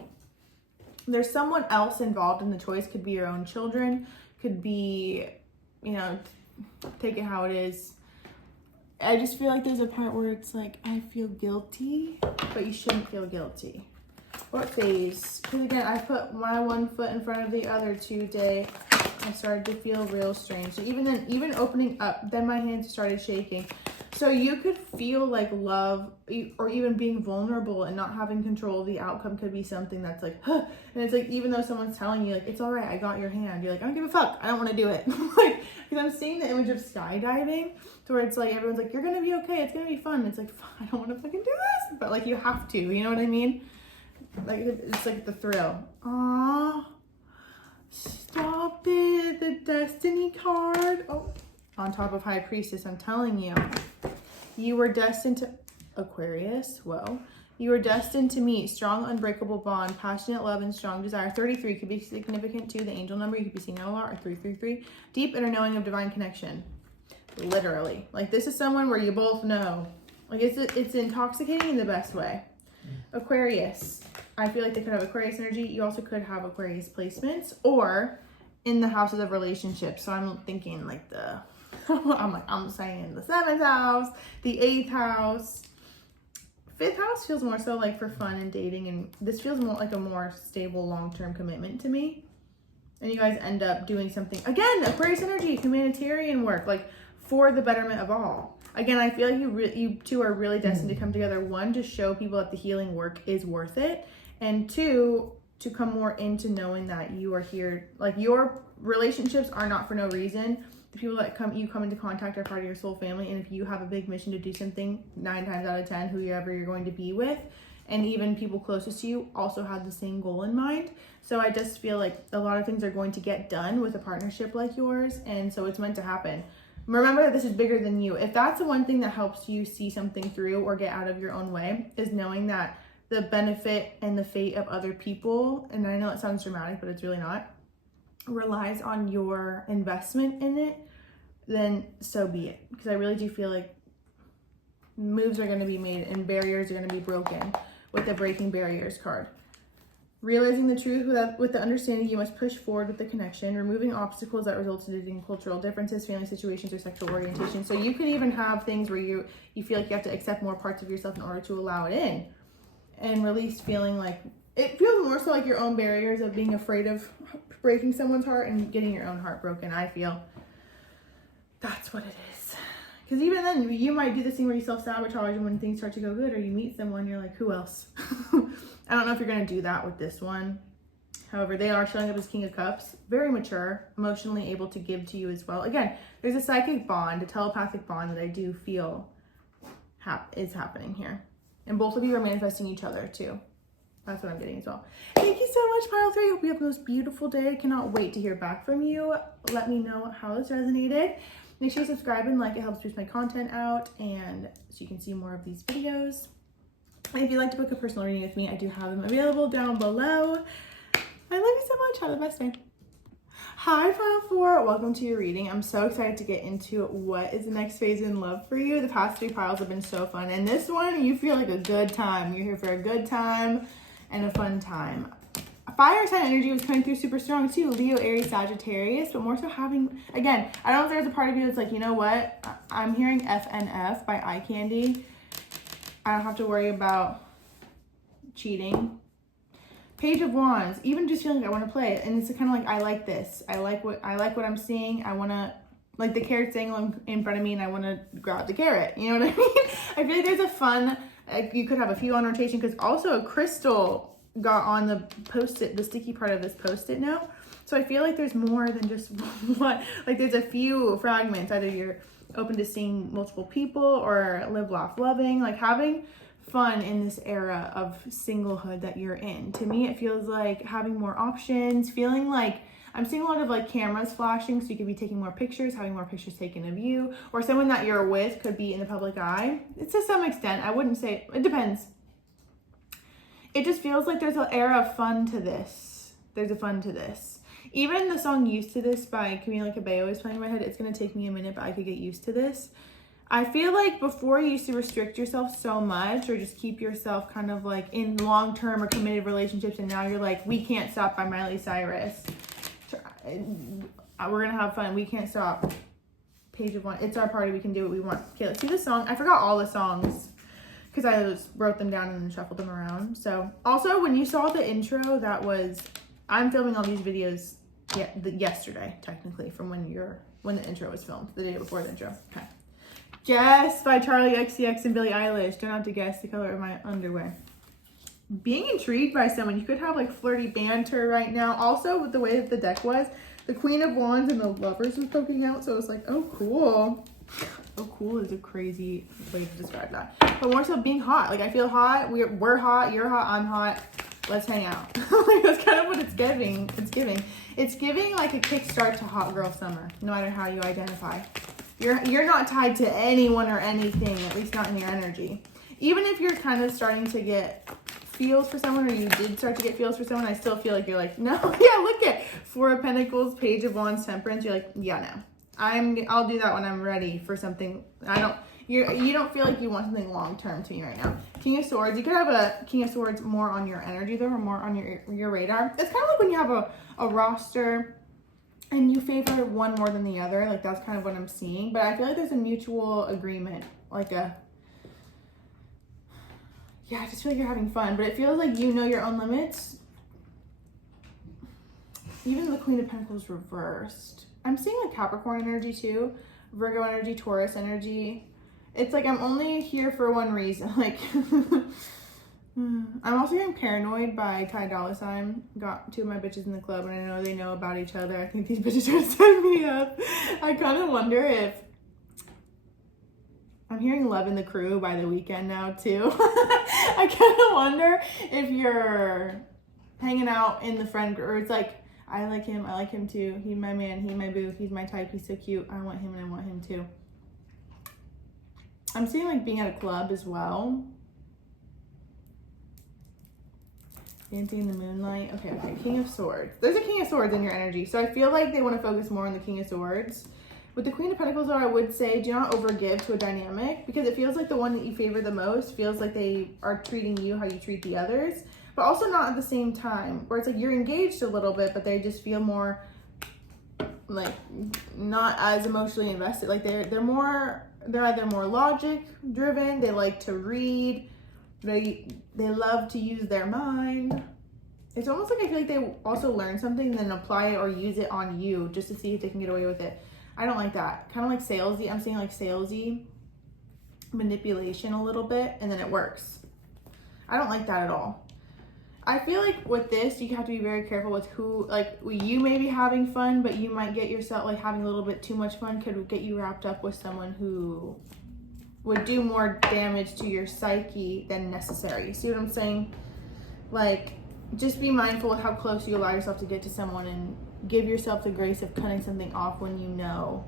there's someone else involved in the choice. Could be your own children, could be, you know, take it how it is. I just feel like there's a part where it's like, I feel guilty, but you shouldn't feel guilty. What phase? Because again, I put my one foot in front of the other today. I started to feel real strange. So even then, even opening up, then my hands started shaking. So you could feel like love or even being vulnerable and not having control of the outcome could be something that's like, huh. And it's like, even though someone's telling you like, it's all right, I got your hand. You're like, I don't give a fuck. I don't want to do it. Like, because I'm seeing the image of skydiving to where it's like, everyone's like, you're going to be okay. It's going to be fun. It's like, I don't want to fucking do this. But like, you have to, you know what I mean? Like, it's like the thrill. Aww. Stop it. The Destiny card. Oh, on top of High Priestess, I'm telling you. You were destined to... Aquarius. Whoa. You were destined to meet strong, unbreakable bond, passionate love, and strong desire. 33 could be significant to the angel number. You could be seeing that a lot. Or 333. Deep inner knowing of divine connection. Literally. Like, this is someone where you both know. Like, it's intoxicating in the best way. Aquarius. I feel like they could have Aquarius energy. You also could have Aquarius placements or in the houses of relationships. So I'm thinking like the, I'm saying the 7th house, the 8th house. 5th house feels more so like for fun and dating. And this feels more like a more stable long-term commitment to me. And you guys end up doing something, again, Aquarius energy, humanitarian work, like for the betterment of all. Again, I feel like you two are really destined to come together. 1, to show people that the healing work is worth it. And 2, to come more into knowing that you are here. Like, your relationships are not for no reason. The people that you come into contact are part of your soul family. And if you have a big mission to do something, 9 times out of 10, whoever you're going to be with, and even people closest to you also have the same goal in mind. So I just feel like a lot of things are going to get done with a partnership like yours. And so it's meant to happen. Remember that this is bigger than you. If that's the one thing that helps you see something through or get out of your own way, is knowing that the benefit and the fate of other people, and I know it sounds dramatic, but it's really not, relies on your investment in it, then so be it. Because I really do feel like moves are going to be made and barriers are going to be broken with the Breaking Barriers card. Realizing the truth with the understanding you must push forward with the connection, removing obstacles that resulted in cultural differences, family situations, or sexual orientation. So you could even have things where you feel like you have to accept more parts of yourself in order to allow it in. And release feeling like, it feels more so like your own barriers of being afraid of breaking someone's heart and getting your own heart broken. I feel that's what it is. Because even then, you might do this thing where you self-sabotage, and when things start to go good or you meet someone, you're like, who else? I don't know if you're going to do that with this one. However, they are showing up as King of Cups. Very mature, emotionally able to give to you as well. Again, there's a psychic bond, a telepathic bond that I do feel is happening here. And both of you are manifesting each other too. That's what I'm getting as well. Thank you so much, Pile 3. Hope you have the most beautiful day. I cannot wait to hear back from you. Let me know how this resonated. Make sure you subscribe and like. It helps push my content out, and so you can see more of these videos. And if you'd like to book a personal reading with me, I do have them available down below. I love you so much. Have the best day. Hi, Pile 4. Welcome to your reading. I'm so excited to get into what is the next phase in love for you. The past 3 piles have been so fun. And this one, you feel like a good time. You're here for a good time and a fun time. Fire sign energy was coming through super strong too. Leo, Aries, Sagittarius, but more so having, again, I don't know if there's a part of you that's like, you know what? I'm hearing FNF by Eye Candy. I don't have to worry about cheating. Page of Wands, even just feeling like I want to play it. And it's kind of like, I like this. I like what I'm seeing. I want to, like the carrot's dangling in front of me and I want to grab the carrot. You know what I mean? I feel like there's a fun, you could have a few on rotation, because also a crystal got on the post-it, the sticky part of this post-it note. So I feel like there's more than just one. Like there's a few fragments. Either you're open to seeing multiple people, or live, laugh, loving, like having fun in this era of singlehood that you're in. To me, it feels like having more options, feeling like I'm seeing a lot of like cameras flashing, so you could be taking more pictures, having more pictures taken of you, or someone that you're with could be in the public eye. It's to some extent. I wouldn't say, it depends. It just feels like there's an era of fun to this. There's a fun to this. Even the song Used to This by Kayleigh is playing in my head. It's going to take me a minute, but I could get used to this. I feel like before you used to restrict yourself so much, or just keep yourself kind of like in long-term or committed relationships, and now you're like, We Can't Stop by Miley Cyrus. We're going to have fun. We can't stop. Page of One. It's our party. We can do what we want. Okay, let's see the song. I forgot all the songs because I just wrote them down and then shuffled them around. So also when you saw the intro, that was, I'm filming all these videos yesterday, technically, from when the intro was filmed, the day before the intro. Okay. Guess by Charlie XCX and Billie Eilish. Don't have to guess the color of my underwear. Being intrigued by someone. You could have like flirty banter right now. Also, with the way that the deck was, the Queen of Wands and the Lovers was poking out. So it was like, oh, cool. Oh, cool is a crazy way to describe that. But more so being hot. Like, I feel hot. We're hot. You're hot. I'm hot. Let's hang out. Like, that's kind of what it's giving. It's giving like a kickstart to hot girl summer, no matter how you identify. You're not tied to anyone or anything, at least not in your energy. Even if you're kind of starting to get feels for someone, or you did start to get feels for someone, I still feel like you're like, no, yeah, look at Four of Pentacles, Page of Wands, Temperance. You're like, yeah, no. I'll do that when I'm ready for something. You don't feel like you want something long term to me right now. King of Swords. You could have a King of Swords more on your energy though, or more on your radar. It's kind of like when you have a roster and you favor one more than the other. Like, that's kind of what I'm seeing. But I feel like there's a mutual agreement, like yeah, I just feel like you're having fun, but it feels like you know your own limits. Even the Queen of Pentacles reversed. I'm seeing like Capricorn energy too, Virgo energy, Taurus energy. It's like I'm only here for one reason. Like, I'm also getting Paranoid by Ty Dolla $ign. Got two of my bitches in the club, and I know they know about each other. I think these bitches are setting me up. I kind of wonder if I'm hearing Love in the Crew by The Weeknd now too. I kind of wonder if you're hanging out in the friend group, or it's like, I like him too. He's my man, he's my boo, he's my type, he's so cute. I want him and I want him too. I'm seeing like being at a club as well. Dancing in the moonlight. Okay. King of Swords. There's a King of Swords in your energy. So I feel like they want to focus more on the King of Swords. With the Queen of Pentacles, though, I would say do not overgive to a dynamic, because it feels like the one that you favor the most feels like they are treating you how you treat the others, but also not at the same time, where it's like you're engaged a little bit, but they just feel more like not as emotionally invested. Like they're either more logic driven, they like to read, they love to use their mind. It's almost like I feel like they also learn something and then apply it or use it on you just to see if they can get away with it. I don't like that. Kind of like salesy. I'm seeing like salesy manipulation a little bit, and then it works. I don't like that at all. I feel like with this, you have to be very careful with who, like, you may be having fun, but you might get yourself, like, having a little bit too much fun could get you wrapped up with someone who would do more damage to your psyche than necessary. See what I'm saying? Like, just be mindful of how close you allow yourself to get to someone, and give yourself the grace of cutting something off when you know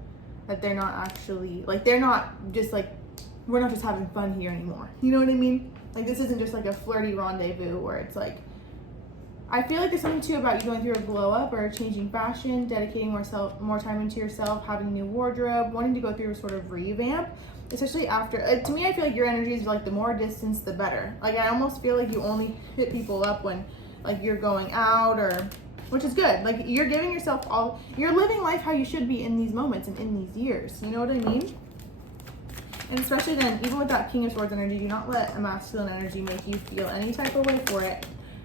that they're not actually, like, they're not just like, we're not just having fun here anymore. You know what I mean? Like, this isn't just like a flirty rendezvous where it's like, I feel like there's something too about you going through a glow up or changing fashion, dedicating more time into yourself, having a new wardrobe, wanting to go through a sort of revamp, especially after, to me, I feel like your energy is like the more distance, the better. Like, I almost feel like you only hit people up when like you're going out, or, which is good. Like, you're giving yourself you're living life how you should be in these moments and in these years. You know what I mean? And especially then, even with that King of Swords energy, do not let a masculine energy make you feel any type of way for it.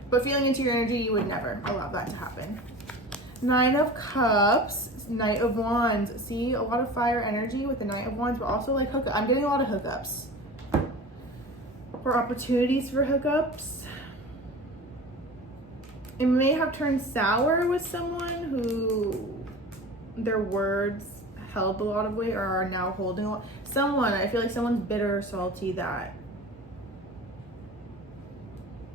But feeling into your energy, you would never allow that to happen. Nine of Cups, Knight of Wands. See, a lot of fire energy with the Knight of Wands, but also like I'm getting a lot of hookups. Or opportunities for hookups. It may have turned sour with someone who their words held a lot of weight or are now holding a lot. Someone, I feel like someone's bitter or salty that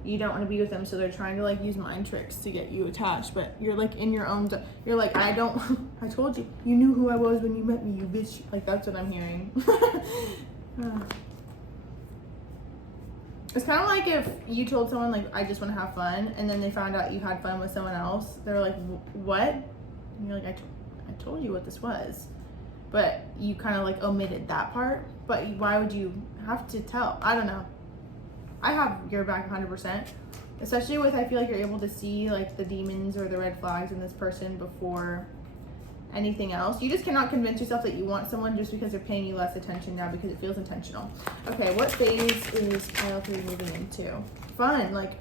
you don't want to be with them, so they're trying to like use mind tricks to get you attached, but you're like in your own, you're like, I told you, you knew who I was when you met me, you bitch. Like, that's what I'm hearing. It's kind of like if you told someone like, I just want to have fun, and then they found out you had fun with someone else. They're like, what? And you're like, I told you what this was, but you kind of like omitted that part. But why would you have to tell? I don't know. I have your back 100%, especially with, I feel like you're able to see like the demons or the red flags in this person before anything else. You just cannot convince yourself that you want someone just because they're paying you less attention now because it feels intentional. Okay, what phase is Kyle 3 moving into? Fun, like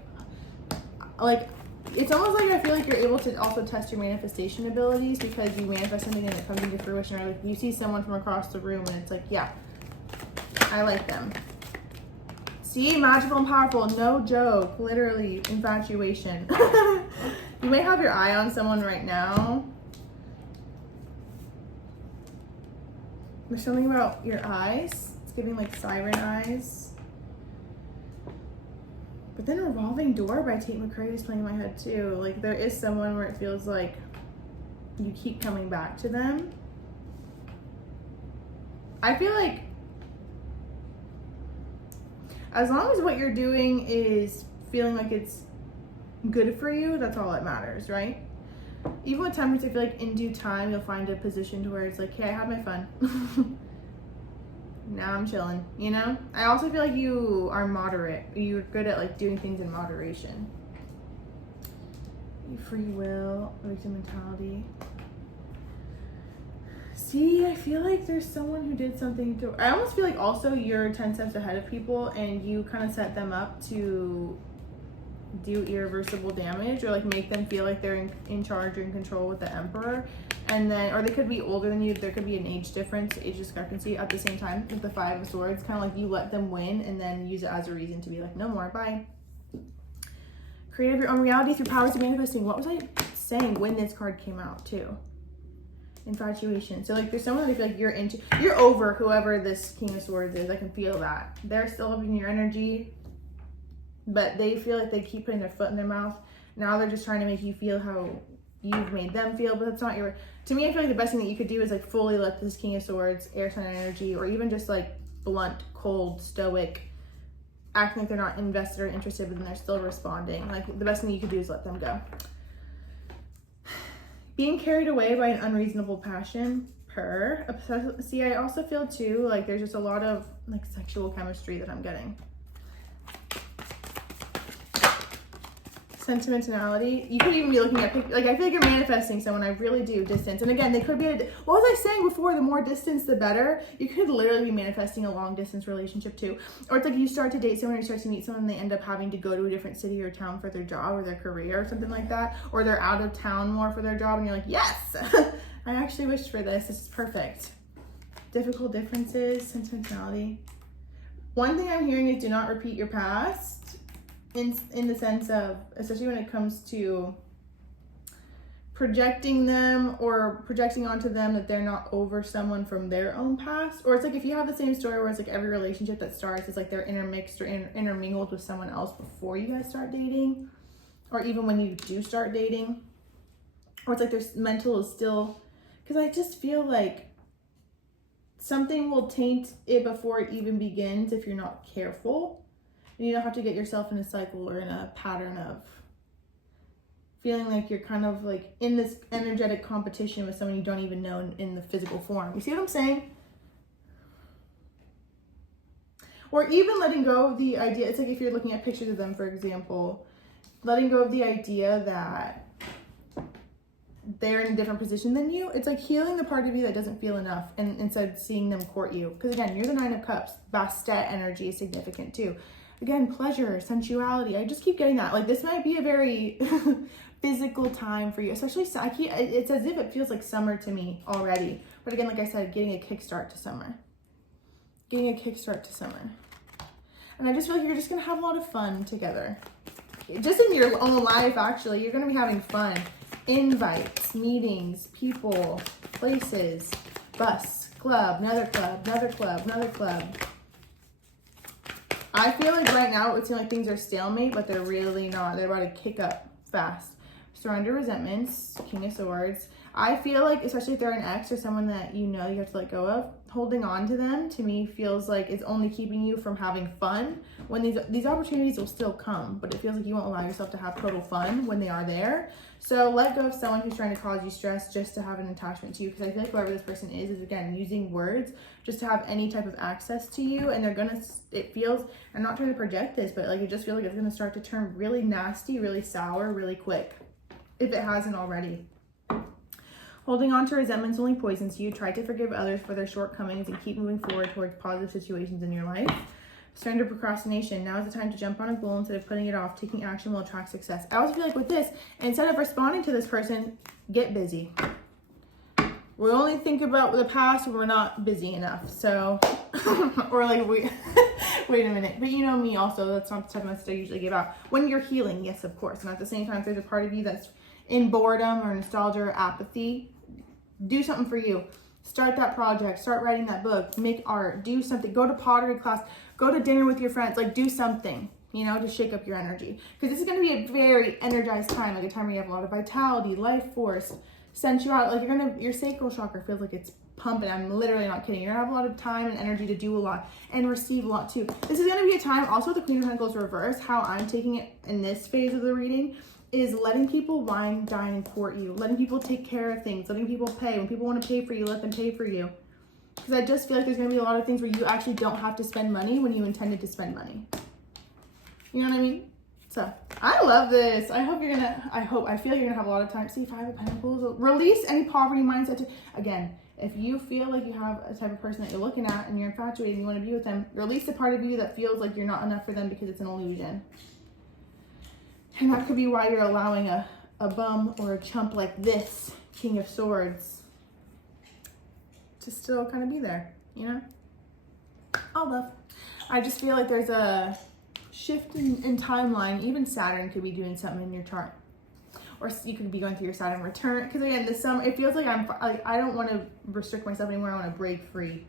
it's almost like I feel like you're able to also test your manifestation abilities because you manifest something and it comes into fruition, or like you see someone from across the room and it's like, yeah, I like them. See, magical and powerful, no joke, literally infatuation. You may have your eye on someone right now. There's something about your eyes. It's giving like siren eyes. But then Revolving Door by Tate McRae is playing in my head too. Like there is someone where it feels like you keep coming back to them. I feel like as long as what you're doing is feeling like it's good for you, that's all that matters, right? Even with temperance, I feel like in due time, you'll find a position to where it's like, hey, I had my fun. Now I'm chilling, you know? I also feel like you are moderate. You're good at like doing things in moderation. Free will, victim mentality. See, I feel like there's someone who did something to, I almost feel like also you're 10 steps ahead of people and you kind of set them up to do irreversible damage or like make them feel like they're in charge or in control with the Emperor. And then, or they could be older than you, there could be an age difference, age discrepancy at the same time with the Five of Swords. Kind of like you let them win and then use it as a reason to be like, no more, bye. Create your own reality through powers of manifesting. What was I saying when this card came out too? Infatuation. So like there's someone that I feel like you're over whoever this King of Swords is. I can feel that. They're still up in your energy, but they feel like they keep putting their foot in their mouth. Now they're just trying to make you feel how you've made them feel, but that's not your, to me, I feel like the best thing that you could do is like fully let this King of Swords, air sign energy, or even just like blunt, cold, stoic, acting like they're not invested or interested, but then they're still responding. Like the best thing you could do is let them go. Being carried away by an unreasonable passion, see, I also feel too, like there's just a lot of like sexual chemistry that I'm getting. Sentimentality. You could even be looking at, like I feel like you're manifesting someone, I really do, distance. And again, they could be, what was I saying before? The more distance, the better. You could literally be manifesting a long distance relationship too. Or it's like you start to date someone or you start to meet someone and they end up having to go to a different city or town for their job or their career or something like that. Or they're out of town more for their job and you're like, yes, I actually wished for this. This is perfect. Difficult differences, sentimentality. One thing I'm hearing is do not repeat your past. In the sense of, especially when it comes to projecting them or projecting onto them that they're not over someone from their own past. Or it's like if you have the same story where it's like every relationship that starts is like they're intermixed or intermingled with someone else before you guys start dating, or even when you do start dating, or it's like their mental is still, because I just feel like something will taint it before it even begins if you're not careful. And you don't have to get yourself in a cycle or in a pattern of feeling like you're kind of like in this energetic competition with someone you don't even know in the physical form. You see what I'm saying? Or even letting go of the idea, it's like if you're looking at pictures of them, for example, letting go of the idea that they're in a different position than you. It's like healing the part of you that doesn't feel enough and instead of seeing them court you. Because again, you're the Nine of Cups. Bastet energy is significant too. Again, pleasure, sensuality. I just keep getting that. Like this might be a very physical time for you, especially it's as if it feels like summer to me already. But again, like I said, getting a kickstart to summer. Getting a kickstart to summer. And I just feel like you're just going to have a lot of fun together. Just in your own life, actually, you're going to be having fun. Invites, meetings, people, places. bus, club, another club, another club, another club. I feel like right now it seems like things are stalemate, but they're really not. They're about to kick up fast. Surrender resentments, King of Swords. I feel like, especially if they're an ex or someone that you know you have to let go of, holding on to them to me feels like it's only keeping you from having fun when these opportunities will still come, but it feels like you won't allow yourself to have total fun when they are there. So let go of someone who's trying to cause you stress just to have an attachment to you, because I feel like whoever this person is again using words just to have any type of access to you, and it feels, I'm not trying to project this, but like it just feels like it's gonna start to turn really nasty, really sour, really quick, if it hasn't already. Holding on to resentments only poisons you. Try to forgive others for their shortcomings and keep moving forward towards positive situations in your life. Surrender procrastination. Now is the time to jump on a goal instead of putting it off. Taking action will attract success. I also feel like with this, instead of responding to this person, get busy. We only think about the past when we're not busy enough. So, or like, wait a minute. But you know me also, that's not the type of message I usually give out. When you're healing, yes, of course. And at the same time, if there's a part of you that's in boredom or nostalgia or apathy, do something for you. Start that project, start writing that book, make art, do something, go to pottery class, go to dinner with your friends, like do something, you know, to shake up your energy. Because this is going to be a very energized time, like a time where you have a lot of vitality, life force, sensuality, like your sacral chakra feels like it's pumping. I'm literally not kidding. You're going to have a lot of time and energy to do a lot and receive a lot too. This is going to be a time, also with the Queen of Pentacles reverse, how I'm taking it in this phase of the reading, is letting people wine, dine, and court you. Letting people take care of things. Letting people pay. When people want to pay for you, let them pay for you. Because I just feel like there's going to be a lot of things where you actually don't have to spend money when you intended to spend money. You know what I mean? So, I love this. I hope you're going to, I feel like you're going to have a lot of time. See, 5 of Pentacles. Release any poverty mindset. Again, if you feel like you have a type of person that you're looking at and you're infatuated and you want to be with them, release the part of you that feels like you're not enough for them because it's an illusion. And that could be why you're allowing a bum or a chump like this, King of Swords, to still kind of be there, you know? All love. I just feel like there's a shift in timeline. Even Saturn could be doing something in your chart. Or you could be going through your Saturn return. Because again, this summer, it feels like I don't want to restrict myself anymore. I want to break free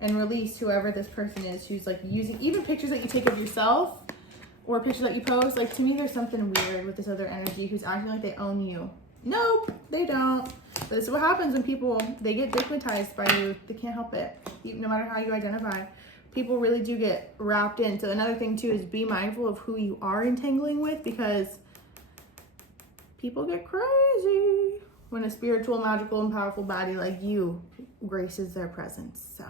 and release whoever this person is who's like using, even pictures that you take of yourself, or pictures that you post, like to me there's something weird with this other energy who's acting like they own you. Nope, they don't. But this is what happens when people, they get digmatized by you. They can't help it. No matter how you identify. People really do get wrapped in. So another thing too is be mindful of who you are entangling with, because people get crazy when a spiritual, magical, and powerful body like you graces their presence. So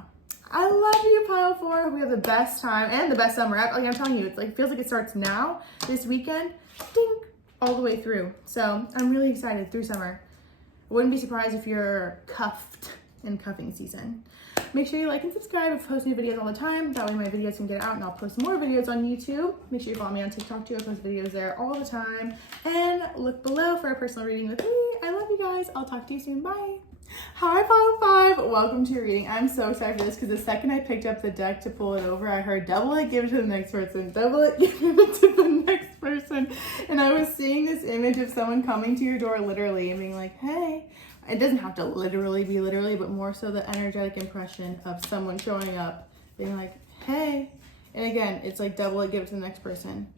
I love you, Pile 4. We have the best time and the best summer. Like I'm telling you, it's like, it feels like it starts now, this weekend, ding, all the way through. So I'm really excited through summer. I wouldn't be surprised if you're cuffed in cuffing season. Make sure you like and subscribe. I post new videos all the time. That way my videos can get out and I'll post more videos on YouTube. Make sure you follow me on TikTok too. I post videos there all the time. And look below for a personal reading with me. I love you guys. I'll talk to you soon. Bye. Hi, Pile 5. Welcome to your reading. I'm so excited for this because the second I picked up the deck to pull it over, I heard double it, give it to the next person, double it, give it to the next person. And I was seeing this image of someone coming to your door literally and being like, hey. It doesn't have to literally be literally, but more so the energetic impression of someone showing up, being like, hey. And again, it's like double it, give it to the next person.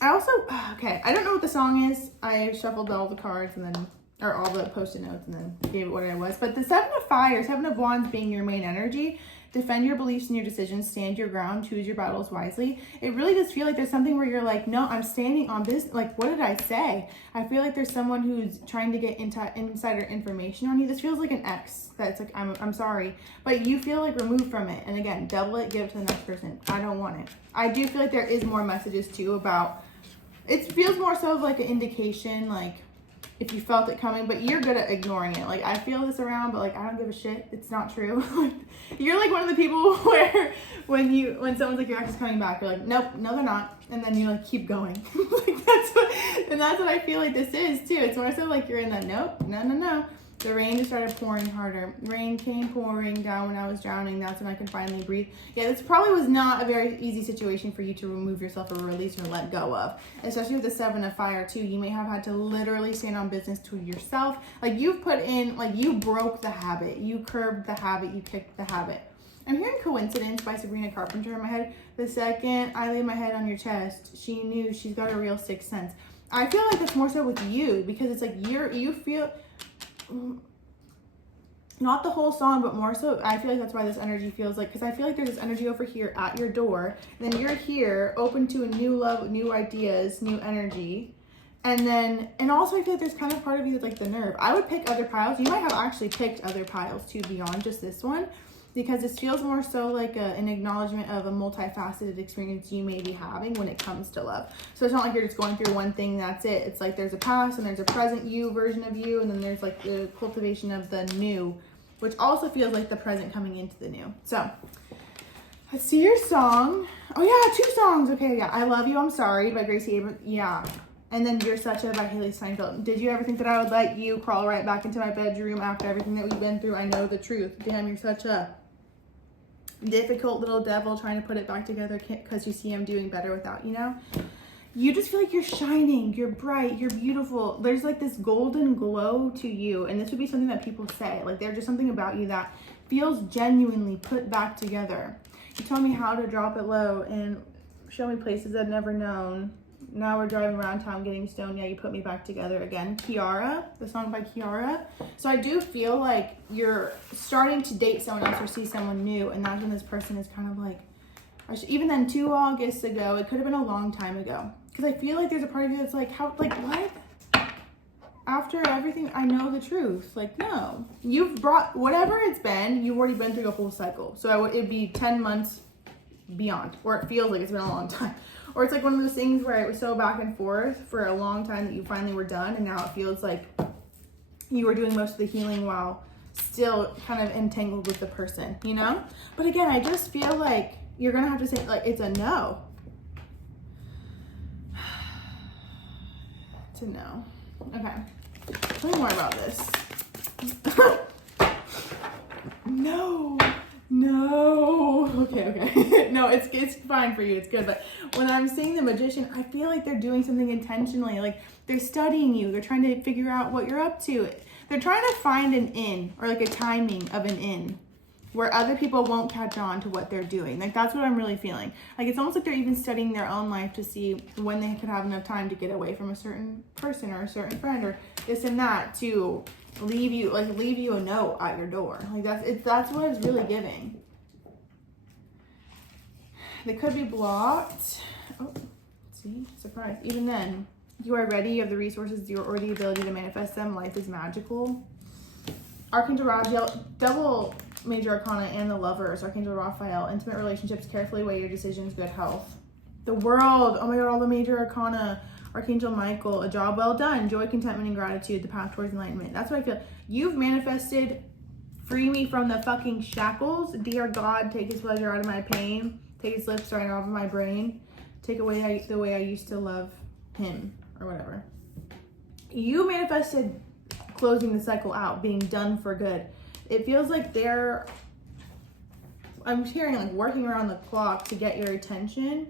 I also, okay, I don't know what the song is. I shuffled all the cards and then, or all the post-it notes and then gave it what it was. But the 7 of Fire, 7 of Wands being your main energy, defend your beliefs and your decisions, stand your ground, choose your battles wisely. It really does feel like there's something where you're like, no, I'm standing on this. Like, what did I say? I feel like there's someone who's trying to get insider information on you. This feels like an ex that's like, I'm sorry, but you feel like removed from it. And again, double it, give it to the next person. I don't want it. I do feel like there is more messages too about, it feels more so of like an indication, like, if you felt it coming, but you're good at ignoring it. Like, I feel this around, but like, I don't give a shit. It's not true. You're like one of the people where when someone's like, your ex is coming back, you're like, nope, no, they're not. And then you like keep going. Like that's what I feel like this is too. It's more so like you're in that, nope, no. The rain just started pouring harder. Rain came pouring down when I was drowning. That's when I could finally breathe. Yeah, this probably was not a very easy situation for you to remove yourself or release or let go of. Especially with the 7 of Fire too. You may have had to literally stand on business to yourself. Like you've put in, like you broke the habit. You curbed the habit. You kicked the habit. I'm hearing Coincidence by Sabrina Carpenter in my head. The second I laid my head on your chest, she knew. She's got a real sixth sense. I feel like that's more so with you because it's like you feel... Not the whole song, but more so I feel like that's why this energy feels like, because I feel like there's this energy over here at your door, and then you're here open to a new love, new ideas, new energy, and also I feel like there's kind of part of you that's like the nerve. I would pick other piles. You might have actually picked other piles too beyond just this one, because this feels more so like an acknowledgement of a multifaceted experience you may be having when it comes to love. So it's not like you're just going through one thing, that's it. It's like there's a past and there's a present you version of you, and then there's like the cultivation of the new, which also feels like the present coming into the new. So let's see your song. Oh yeah, 2 songs. Okay, yeah. I Love You, I'm Sorry by Gracie Abrams. Yeah. And then You're Such a by Hailee Steinfeld. Did you ever think that I would let you crawl right back into my bedroom after everything that we've been through? I know the truth. Damn, you're such a difficult little devil trying to put it back together because you see I'm doing better without you now. You just feel like you're shining, you're bright, you're beautiful. There's like this golden glow to you, and this would be something that people say. Like there's just something about you that feels genuinely put back together. You told me how to drop it low and show me places I've never known. Now we're driving around town getting stoned. Yeah, you put me back together again. Kiara, the song by Kiara. So I do feel like you're starting to date someone else or see someone new, and that's when this person is kind of like, even then 2 August ago, it could have been a long time ago. Because I feel like there's a part of you that's like, how, like what? After everything, I know the truth. Like, no. You've brought, whatever it's been, you've already been through the whole cycle. So it'd be 10 months beyond, or it feels like it's been a long time. Or it's like one of those things where it was so back and forth for a long time that you finally were done, and now it feels like you were doing most of the healing while still kind of entangled with the person, you know? But again, I just feel like you're gonna have to say, like, it's a no. It's a no. Okay. Tell me more about this. No. Okay. No, it's fine for you. It's good. But when I'm seeing the Magician, I feel like they're doing something intentionally. Like they're studying you. They're trying to figure out what you're up to. They're trying to find an in, or like a timing of an in, where other people won't catch on to what they're doing. Like that's what I'm really feeling. Like it's almost like they're even studying their own life to see when they could have enough time to get away from a certain person or a certain friend or this and that to leave you a note at your door. Like that's what it's really giving. They could be blocked. Oh, see, surprise. Even then, you are ready. You have the resources or the ability to manifest them. Life is magical. Archangel Raphael, double major arcana and the Lovers. Archangel Raphael, intimate relationships, carefully weigh your decisions, good health. The World, oh my god, all the major arcana. Archangel Michael, a job well done, joy, contentment, and gratitude, the path towards enlightenment. That's what I feel. You've manifested, free me from the fucking shackles. Dear God, take his pleasure out of my pain. Take his lips right off of my brain. Take away the way I used to love him, or whatever. You manifested closing the cycle out, being done for good. It feels like I'm hearing like working around the clock to get your attention.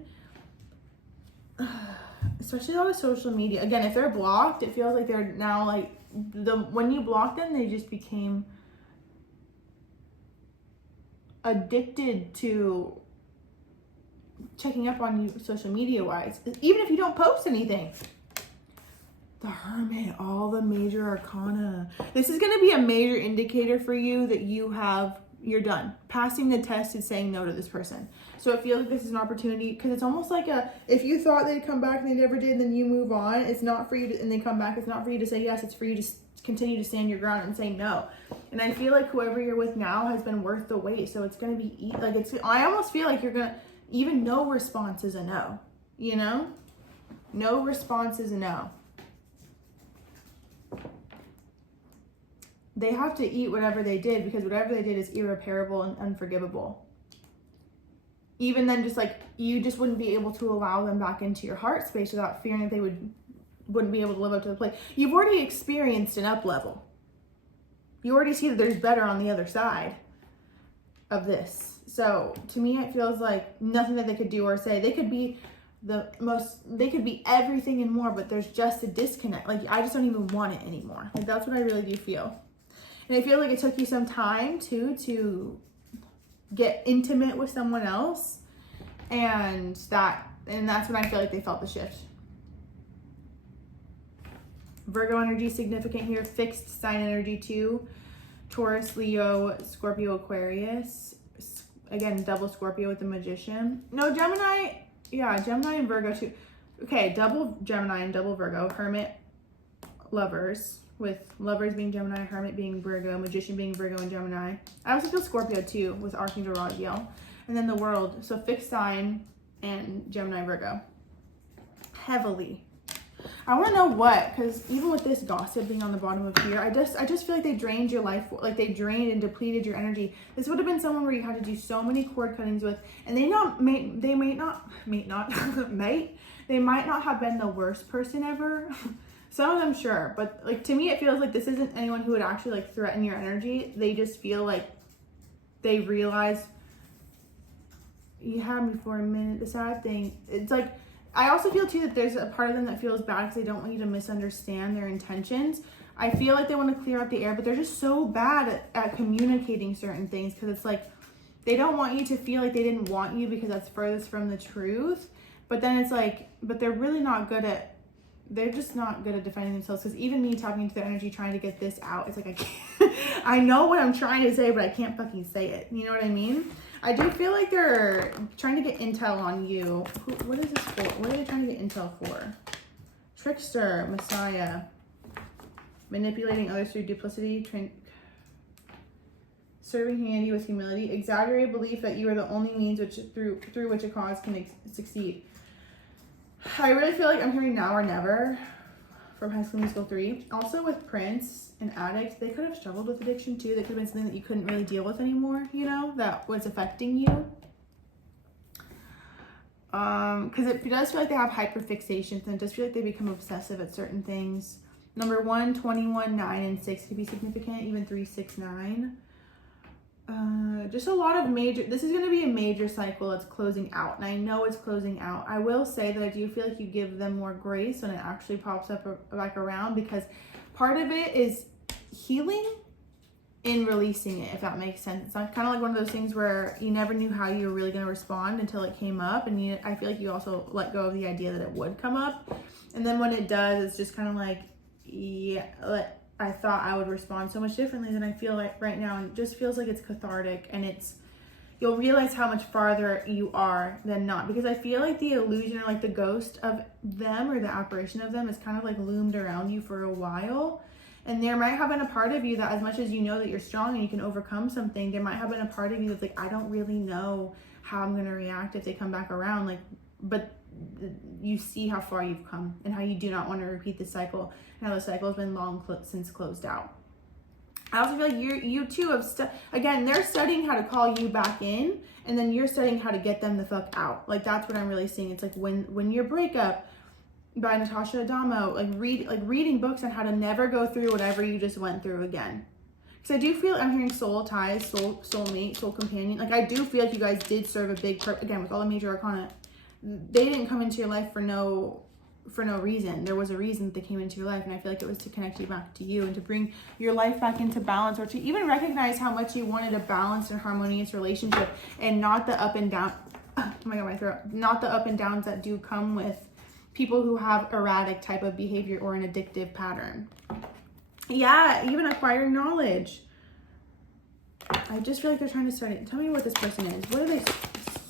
Especially on social media. Again, if they're blocked, it feels like they're now like, when you block them, they just became addicted to checking up on you social media wise, even if you don't post anything. The Hermit, all the major arcana. This is going to be a major indicator for you that you're done. Passing the test is saying no to this person. So it feels like this is an opportunity, because it's almost like if you thought they'd come back and they never did, and then you move on, it's not for you to, and they come back, it's not for you to say yes, it's for you to continue to stand your ground and say no. And I feel like whoever you're with now has been worth the wait. So it's going to be, I almost feel like you're going to, even no response is a no, you know? No response is a no. They have to eat whatever they did, because whatever they did is irreparable and unforgivable. Even then, just like, you just wouldn't be able to allow them back into your heart space without fearing that they wouldn't be able to live up to the plate. You've already experienced an up level. You already see that there's better on the other side of this. So to me, it feels like nothing that they could do or say. They could be they could be everything and more, but there's just a disconnect. Like, I just don't even want it anymore. Like, that's what I really do feel. And I feel like it took you some time too to get intimate with someone else. And that's when I feel like they felt the shift. Virgo energy significant here. Fixed sign energy too. Taurus, Leo, Scorpio, Aquarius. Again, double Scorpio with the Magician. No, Gemini. Yeah, Gemini and Virgo too. Okay, double Gemini and double Virgo. Hermit, Lovers. With Lovers being Gemini, Hermit being Virgo, Magician being Virgo and Gemini. I also feel Scorpio too with Archangel Raziel. And then the World. So fixed sign and Gemini, Virgo. Heavily. I want to know what, because even with this gossip being on the bottom of here, I just feel like they drained your life, like they drained and depleted your energy. This would have been someone where you had to do so many cord cuttings with, and they might not have been the worst person ever. Some of them, sure, but like to me, it feels like this isn't anyone who would actually like threaten your energy. They just feel like they realize you had me for a minute. The sad thing, it's like, I also feel too that there's a part of them that feels bad because they don't want you to misunderstand their intentions. I feel like they want to clear out the air, but they're just so bad at communicating certain things, because it's like they don't want you to feel like they didn't want you because that's furthest from the truth. But then it's like, but they're really not good at, they're just not good at defending themselves, because even me tapping into their energy trying to get this out, it's like I can't, I know what I'm trying to say, but I can't fucking say it. You know what I mean? I do feel like they're trying to get intel on you. What is this for? What are they trying to get intel for? Trickster, Messiah. Manipulating others through duplicity. Serving humanity with humility. Exaggerated belief that you are the only means through which a cause can succeed. I really feel like I'm hearing now or never from High School Musical 3. Also with Prince and Addict, they could have struggled with addiction too. That could have been something that you couldn't really deal with anymore, you know, that was affecting you. Because it does feel like they have hyperfixations, and it does feel like they become obsessive at certain things. Number 1, 21, 9, and 6 could be significant, even 3, 6, 9. Just a lot of major, this is going to be a major cycle that's closing out, and I know it's closing out. I will say that I do feel like you give them more grace when it actually pops up back around, because part of it is healing in releasing it, if that makes sense. It's not kind of like one of those things where you never knew how you were really going to respond until it came up, and I feel like you also let go of the idea that it would come up, and then when it does, it's just kind of like, yeah, I thought I would respond so much differently than I feel like right now, and it just feels like it's cathartic, and you'll realize how much farther you are than not, because I feel like the illusion or like the ghost of them or the apparition of them is kind of like loomed around you for a while. And there might have been a part of you that, as much as you know that you're strong and you can overcome something, there might have been a part of you that's like, I don't really know how I'm going to react if they come back around. Like, but you see how far you've come and how you do not want to repeat the cycle, and how the cycle has been long since closed out. I also feel like you too have again, they're studying how to call you back in, and then you're studying how to get them the fuck out. Like, that's what I'm really seeing. It's like when Your Breakup by Natasha Adamo, reading books on how to never go through whatever you just went through again. Because I do feel I'm hearing soul ties, soulmate, soul companion. Like, I do feel like you guys did serve a big purpose. Again, with all the major arcana, they didn't come into your life for no reason. There was a reason that they came into your life, and I feel like it was to connect you back to you and to bring your life back into balance, or to even recognize how much you wanted a balanced and harmonious relationship, and not the up and down. Oh my god, my throat. Not the up and downs that do come with people who have erratic type of behavior or an addictive pattern. Yeah, even acquiring knowledge. I just feel like they're trying to start it. Tell me what this person is. What are they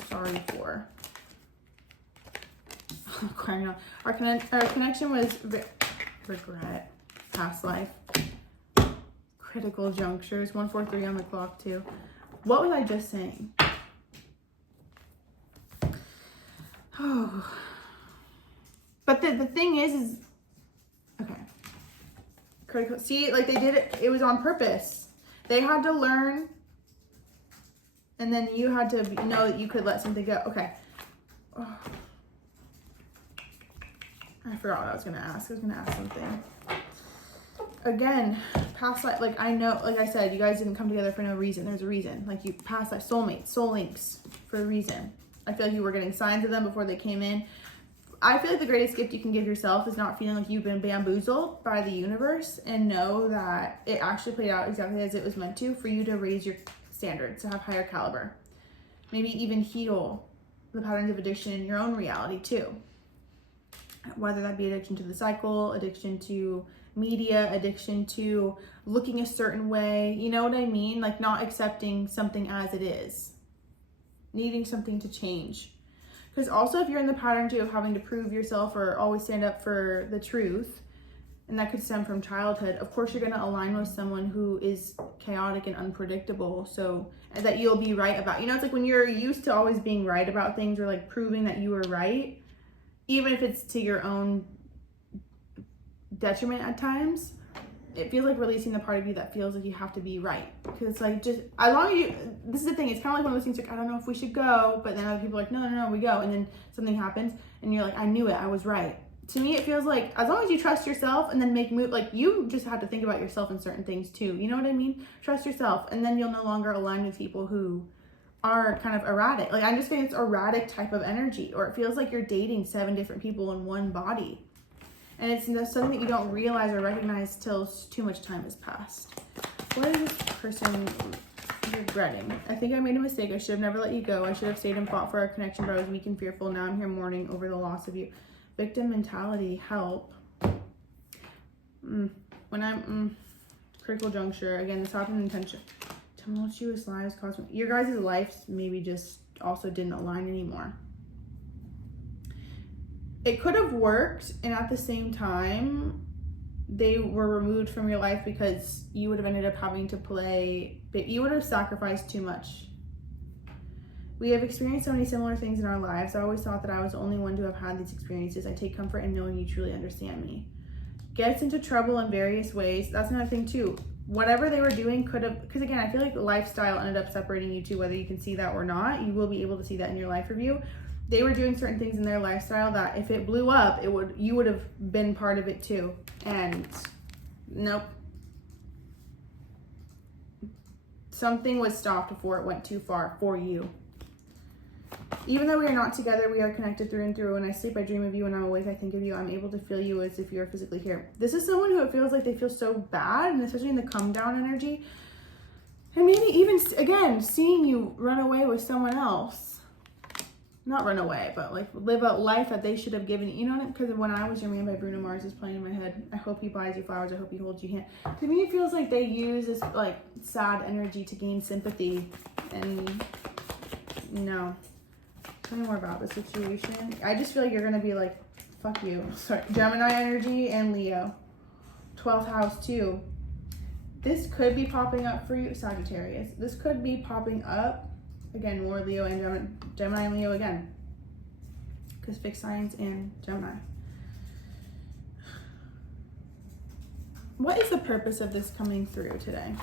sorry for? Acquiring knowledge. Our connection was regret, past life, critical junctures, 143 on the clock too. What was I just saying? Oh. But the thing is okay. Critical. See, like, they did it. It was on purpose. They had to learn, and then you had to know that you could let something go. Okay. Oh. I forgot what I was gonna ask. I was gonna ask something. again, past life, like I know, like I said, you guys didn't come together for no reason. There's a reason. Like you past life, soulmates, soul links for a reason. I feel like you were getting signs of them before they came in. I feel like the greatest gift you can give yourself is not feeling like you've been bamboozled by the universe, and know that it actually played out exactly as it was meant to, for you to raise your standards, to have higher caliber. Maybe even heal the patterns of addiction in your own reality too. Whether that be addiction to the cycle, addiction to media, addiction to looking a certain way, you know what I mean? Like not accepting something as it is, needing something to change. Because also if you're in the pattern too of having to prove yourself or always stand up for the truth, and that could stem from childhood, of course you're going to align with someone who is chaotic and unpredictable, so that you'll be right about. You know, it's like when you're used to always being right about things, or like proving that you were right, even if it's to your own detriment at times, it feels like releasing the part of you that feels like you have to be right. Because it's like, just as long as you, this is the thing, it's kind of like one of those things like, I don't know if we should go, but then other people are like, no, we go. And then something happens and you're like, I knew it, I was right. To me, it feels like as long as you trust yourself and then make move, like you just have to think about yourself in certain things too. You know what I mean? Trust yourself, and then you'll no longer align with people who are kind of erratic. Like I'm just saying, it's erratic type of energy, or it feels like you're dating 7 different people in one body. And it's something that you don't realize or recognize till too much time has passed. What is this person regretting? I think I made a mistake. I should have never let you go. I should have stayed and fought for our connection, but I was weak and fearful. Now I'm here mourning over the loss of you. Victim mentality, help. When I'm critical juncture, again, this happened intention. Tumultuous lives caused me. Your guys' lives maybe just also didn't align anymore. It could have worked, and at the same time, they were removed from your life because you would have ended up having to play, but you would have sacrificed too much. We have experienced so many similar things in our lives. I always thought that I was the only one to have had these experiences. I take comfort in knowing you truly understand me. Gets into trouble in various ways. That's another thing too. Whatever they were doing could have, because again, I feel like the lifestyle ended up separating you two, whether you can see that or not. You will be able to see that in your life review. They were doing certain things in their lifestyle that if it blew up, you would have been part of it too. And nope. Something was stopped before it went too far for you. Even though we are not together, we are connected through and through. When I sleep, I dream of you. When I'm awake, I think of you. I'm able to feel you as if you're physically here. This is someone who it feels like they feel so bad, and especially in the come down energy. And maybe even, again, seeing you run away with someone else. Not run away, but like live a life that they should have given you. You know what? Because When I Was Your Man by Bruno Mars is playing in my head. I hope he buys you flowers. I hope he holds you hand. To me, it feels like they use this like sad energy to gain sympathy. And no. Tell me more about the situation. I just feel like you're going to be like, fuck you. Sorry. Gemini energy and Leo. 12th house too. This could be popping up for you, Sagittarius. This could be popping up. Again, more Leo and Gemini and Leo again. Because fixed signs and Gemini. What is the purpose of this coming through today?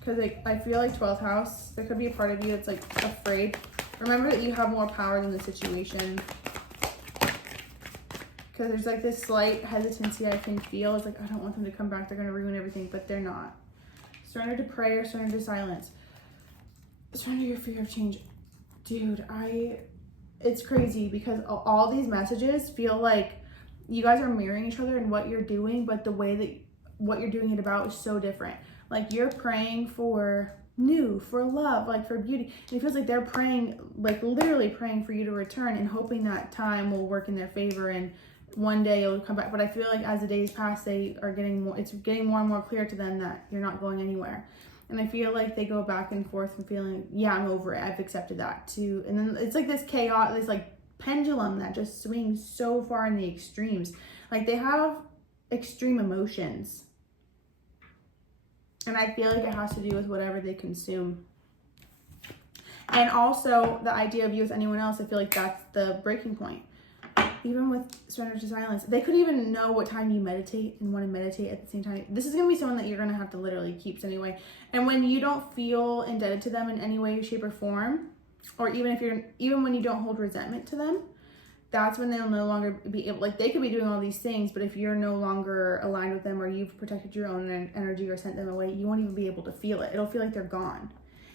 Because I feel like 12th house, there could be a part of you that's like afraid. Remember that you have more power than the situation. Because there's like this slight hesitancy I can feel. It's like, I don't want them to come back. They're going to ruin everything. But they're not. Surrender to prayer, surrender to silence. Surrender your fear of change. Dude, it's crazy because all these messages feel like you guys are mirroring each other in what you're doing, but the way that what you're doing it about is so different. Like you're praying for new, for love, like for beauty. And it feels like they're praying, like literally praying for you to return and hoping that time will work in their favor and one day you'll come back. But I feel like as the days pass, they are getting more, it's getting more and more clear to them that you're not going anywhere. And I feel like they go back and forth and feeling, yeah, I'm over it. I've accepted that too. And then it's like this chaos, this like pendulum that just swings so far in the extremes. Like they have extreme emotions. And I feel like it has to do with whatever they consume. And also the idea of you as anyone else, I feel like that's the breaking point. Even with surrender to silence, they could even know what time you meditate and want to meditate at the same time. This is going to be someone that you're going to have to literally keep anyway. And when you don't feel indebted to them in any way, shape, or form, or even when you don't hold resentment to them, that's when they'll no longer be able, like they could be doing all these things, but if you're no longer aligned with them or you've protected your own energy or sent them away, you won't even be able to feel it. It'll feel like they're gone.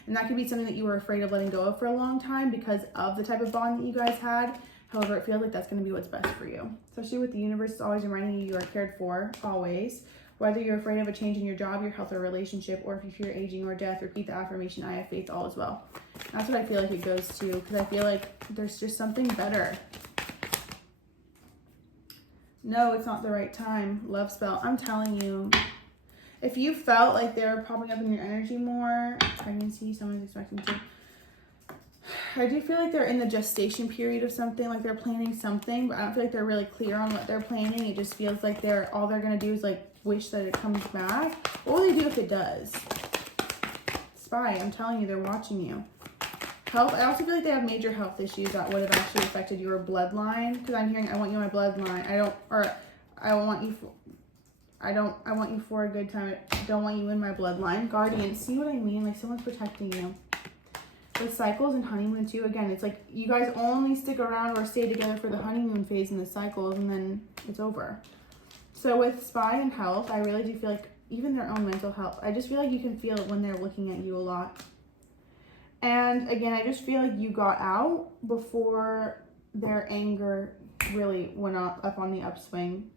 And that could be something that you were afraid of letting go of for a long time because of the type of bond that you guys had. However, it feels like that's going to be what's best for you. Especially with the universe, it's always reminding you are cared for, always. Whether you're afraid of a change in your job, your health, or relationship, or if you fear aging or death, repeat the affirmation, I have faith, all is well. That's what I feel like it goes to, because I feel like there's just something better. No, it's not the right time. Love spell. I'm telling you. If you felt like they're popping up in your energy more, pregnancy, someone's expecting to. I do feel like they're in the gestation period of something, like they're planning something, but I don't feel like they're really clear on what they're planning. It just feels like all they're going to do is like wish that it comes back. What will they do if it does? Spy, I'm telling you, they're watching you. Health, I also feel like they have major health issues that would have actually affected your bloodline, because I'm hearing, I want you in my bloodline. I want you for a good time. I don't want you in my bloodline. Guardian, see what I mean? Like someone's protecting you. With cycles and honeymoon too, again, it's like you guys only stick around or stay together for the honeymoon phase in the cycles, and then it's over. So with spy and health, I really do feel like even their own mental health, I just feel like you can feel it when they're looking at you a lot. And again, I just feel like you got out before their anger really went up on the upswing.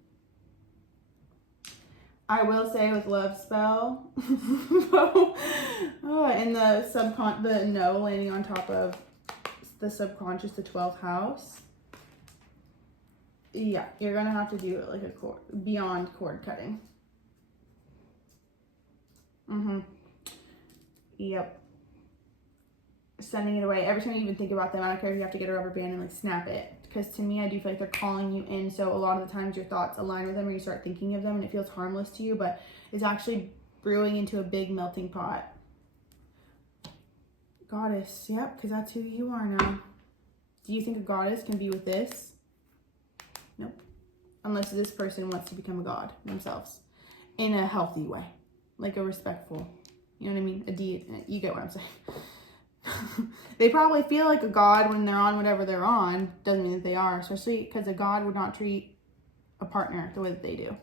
I will say with love spell, and the no landing on top of the subconscious, the 12th house. Yeah, you're gonna have to do it like a cord, beyond cord cutting. Yep. Sending it away. Every time you even think about them, I don't care if you have to get a rubber band and like snap it. Because to me, I do feel like they're calling you in. So a lot of the times your thoughts align with them or you start thinking of them and it feels harmless to you, but it's actually brewing into a big melting pot. Goddess, yep, because that's who you are now. Do you think a goddess can be with this? Nope. Unless this person wants to become a god themselves in a healthy way, like a respectful, you know what I mean? A deity, you get what I'm saying. They probably feel like a god when they're on whatever they're on. Doesn't mean that they are, especially because a god would not treat a partner the way that they do.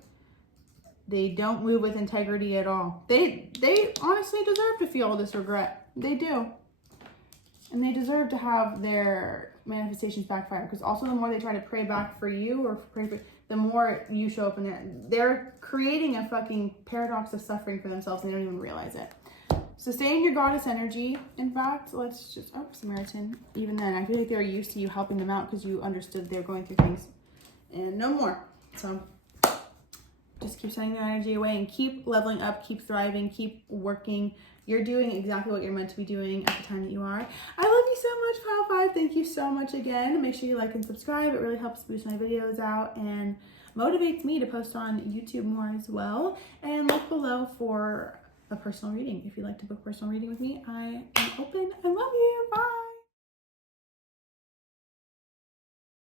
They don't move with integrity at all. They honestly deserve to feel all this regret. They do. And they deserve to have their manifestations backfire, because also the more they try to pray back for you or pray for, the more you show up in they're creating a fucking paradox of suffering for themselves and they don't even realize it. So stay in your goddess energy. In fact, let's just, Samaritan. Even then, I feel like they're used to you helping them out because you understood they're going through things. And no more. So just keep sending their energy away and keep leveling up, keep thriving, keep working. You're doing exactly what you're meant to be doing at the time that you are. I love you so much, Pile 5. Thank you so much again. Make sure you like and subscribe. It really helps boost my videos out and motivates me to post on YouTube more as well. And look below for a personal reading. If you'd like to book personal reading with me, I am open. I love you. Bye.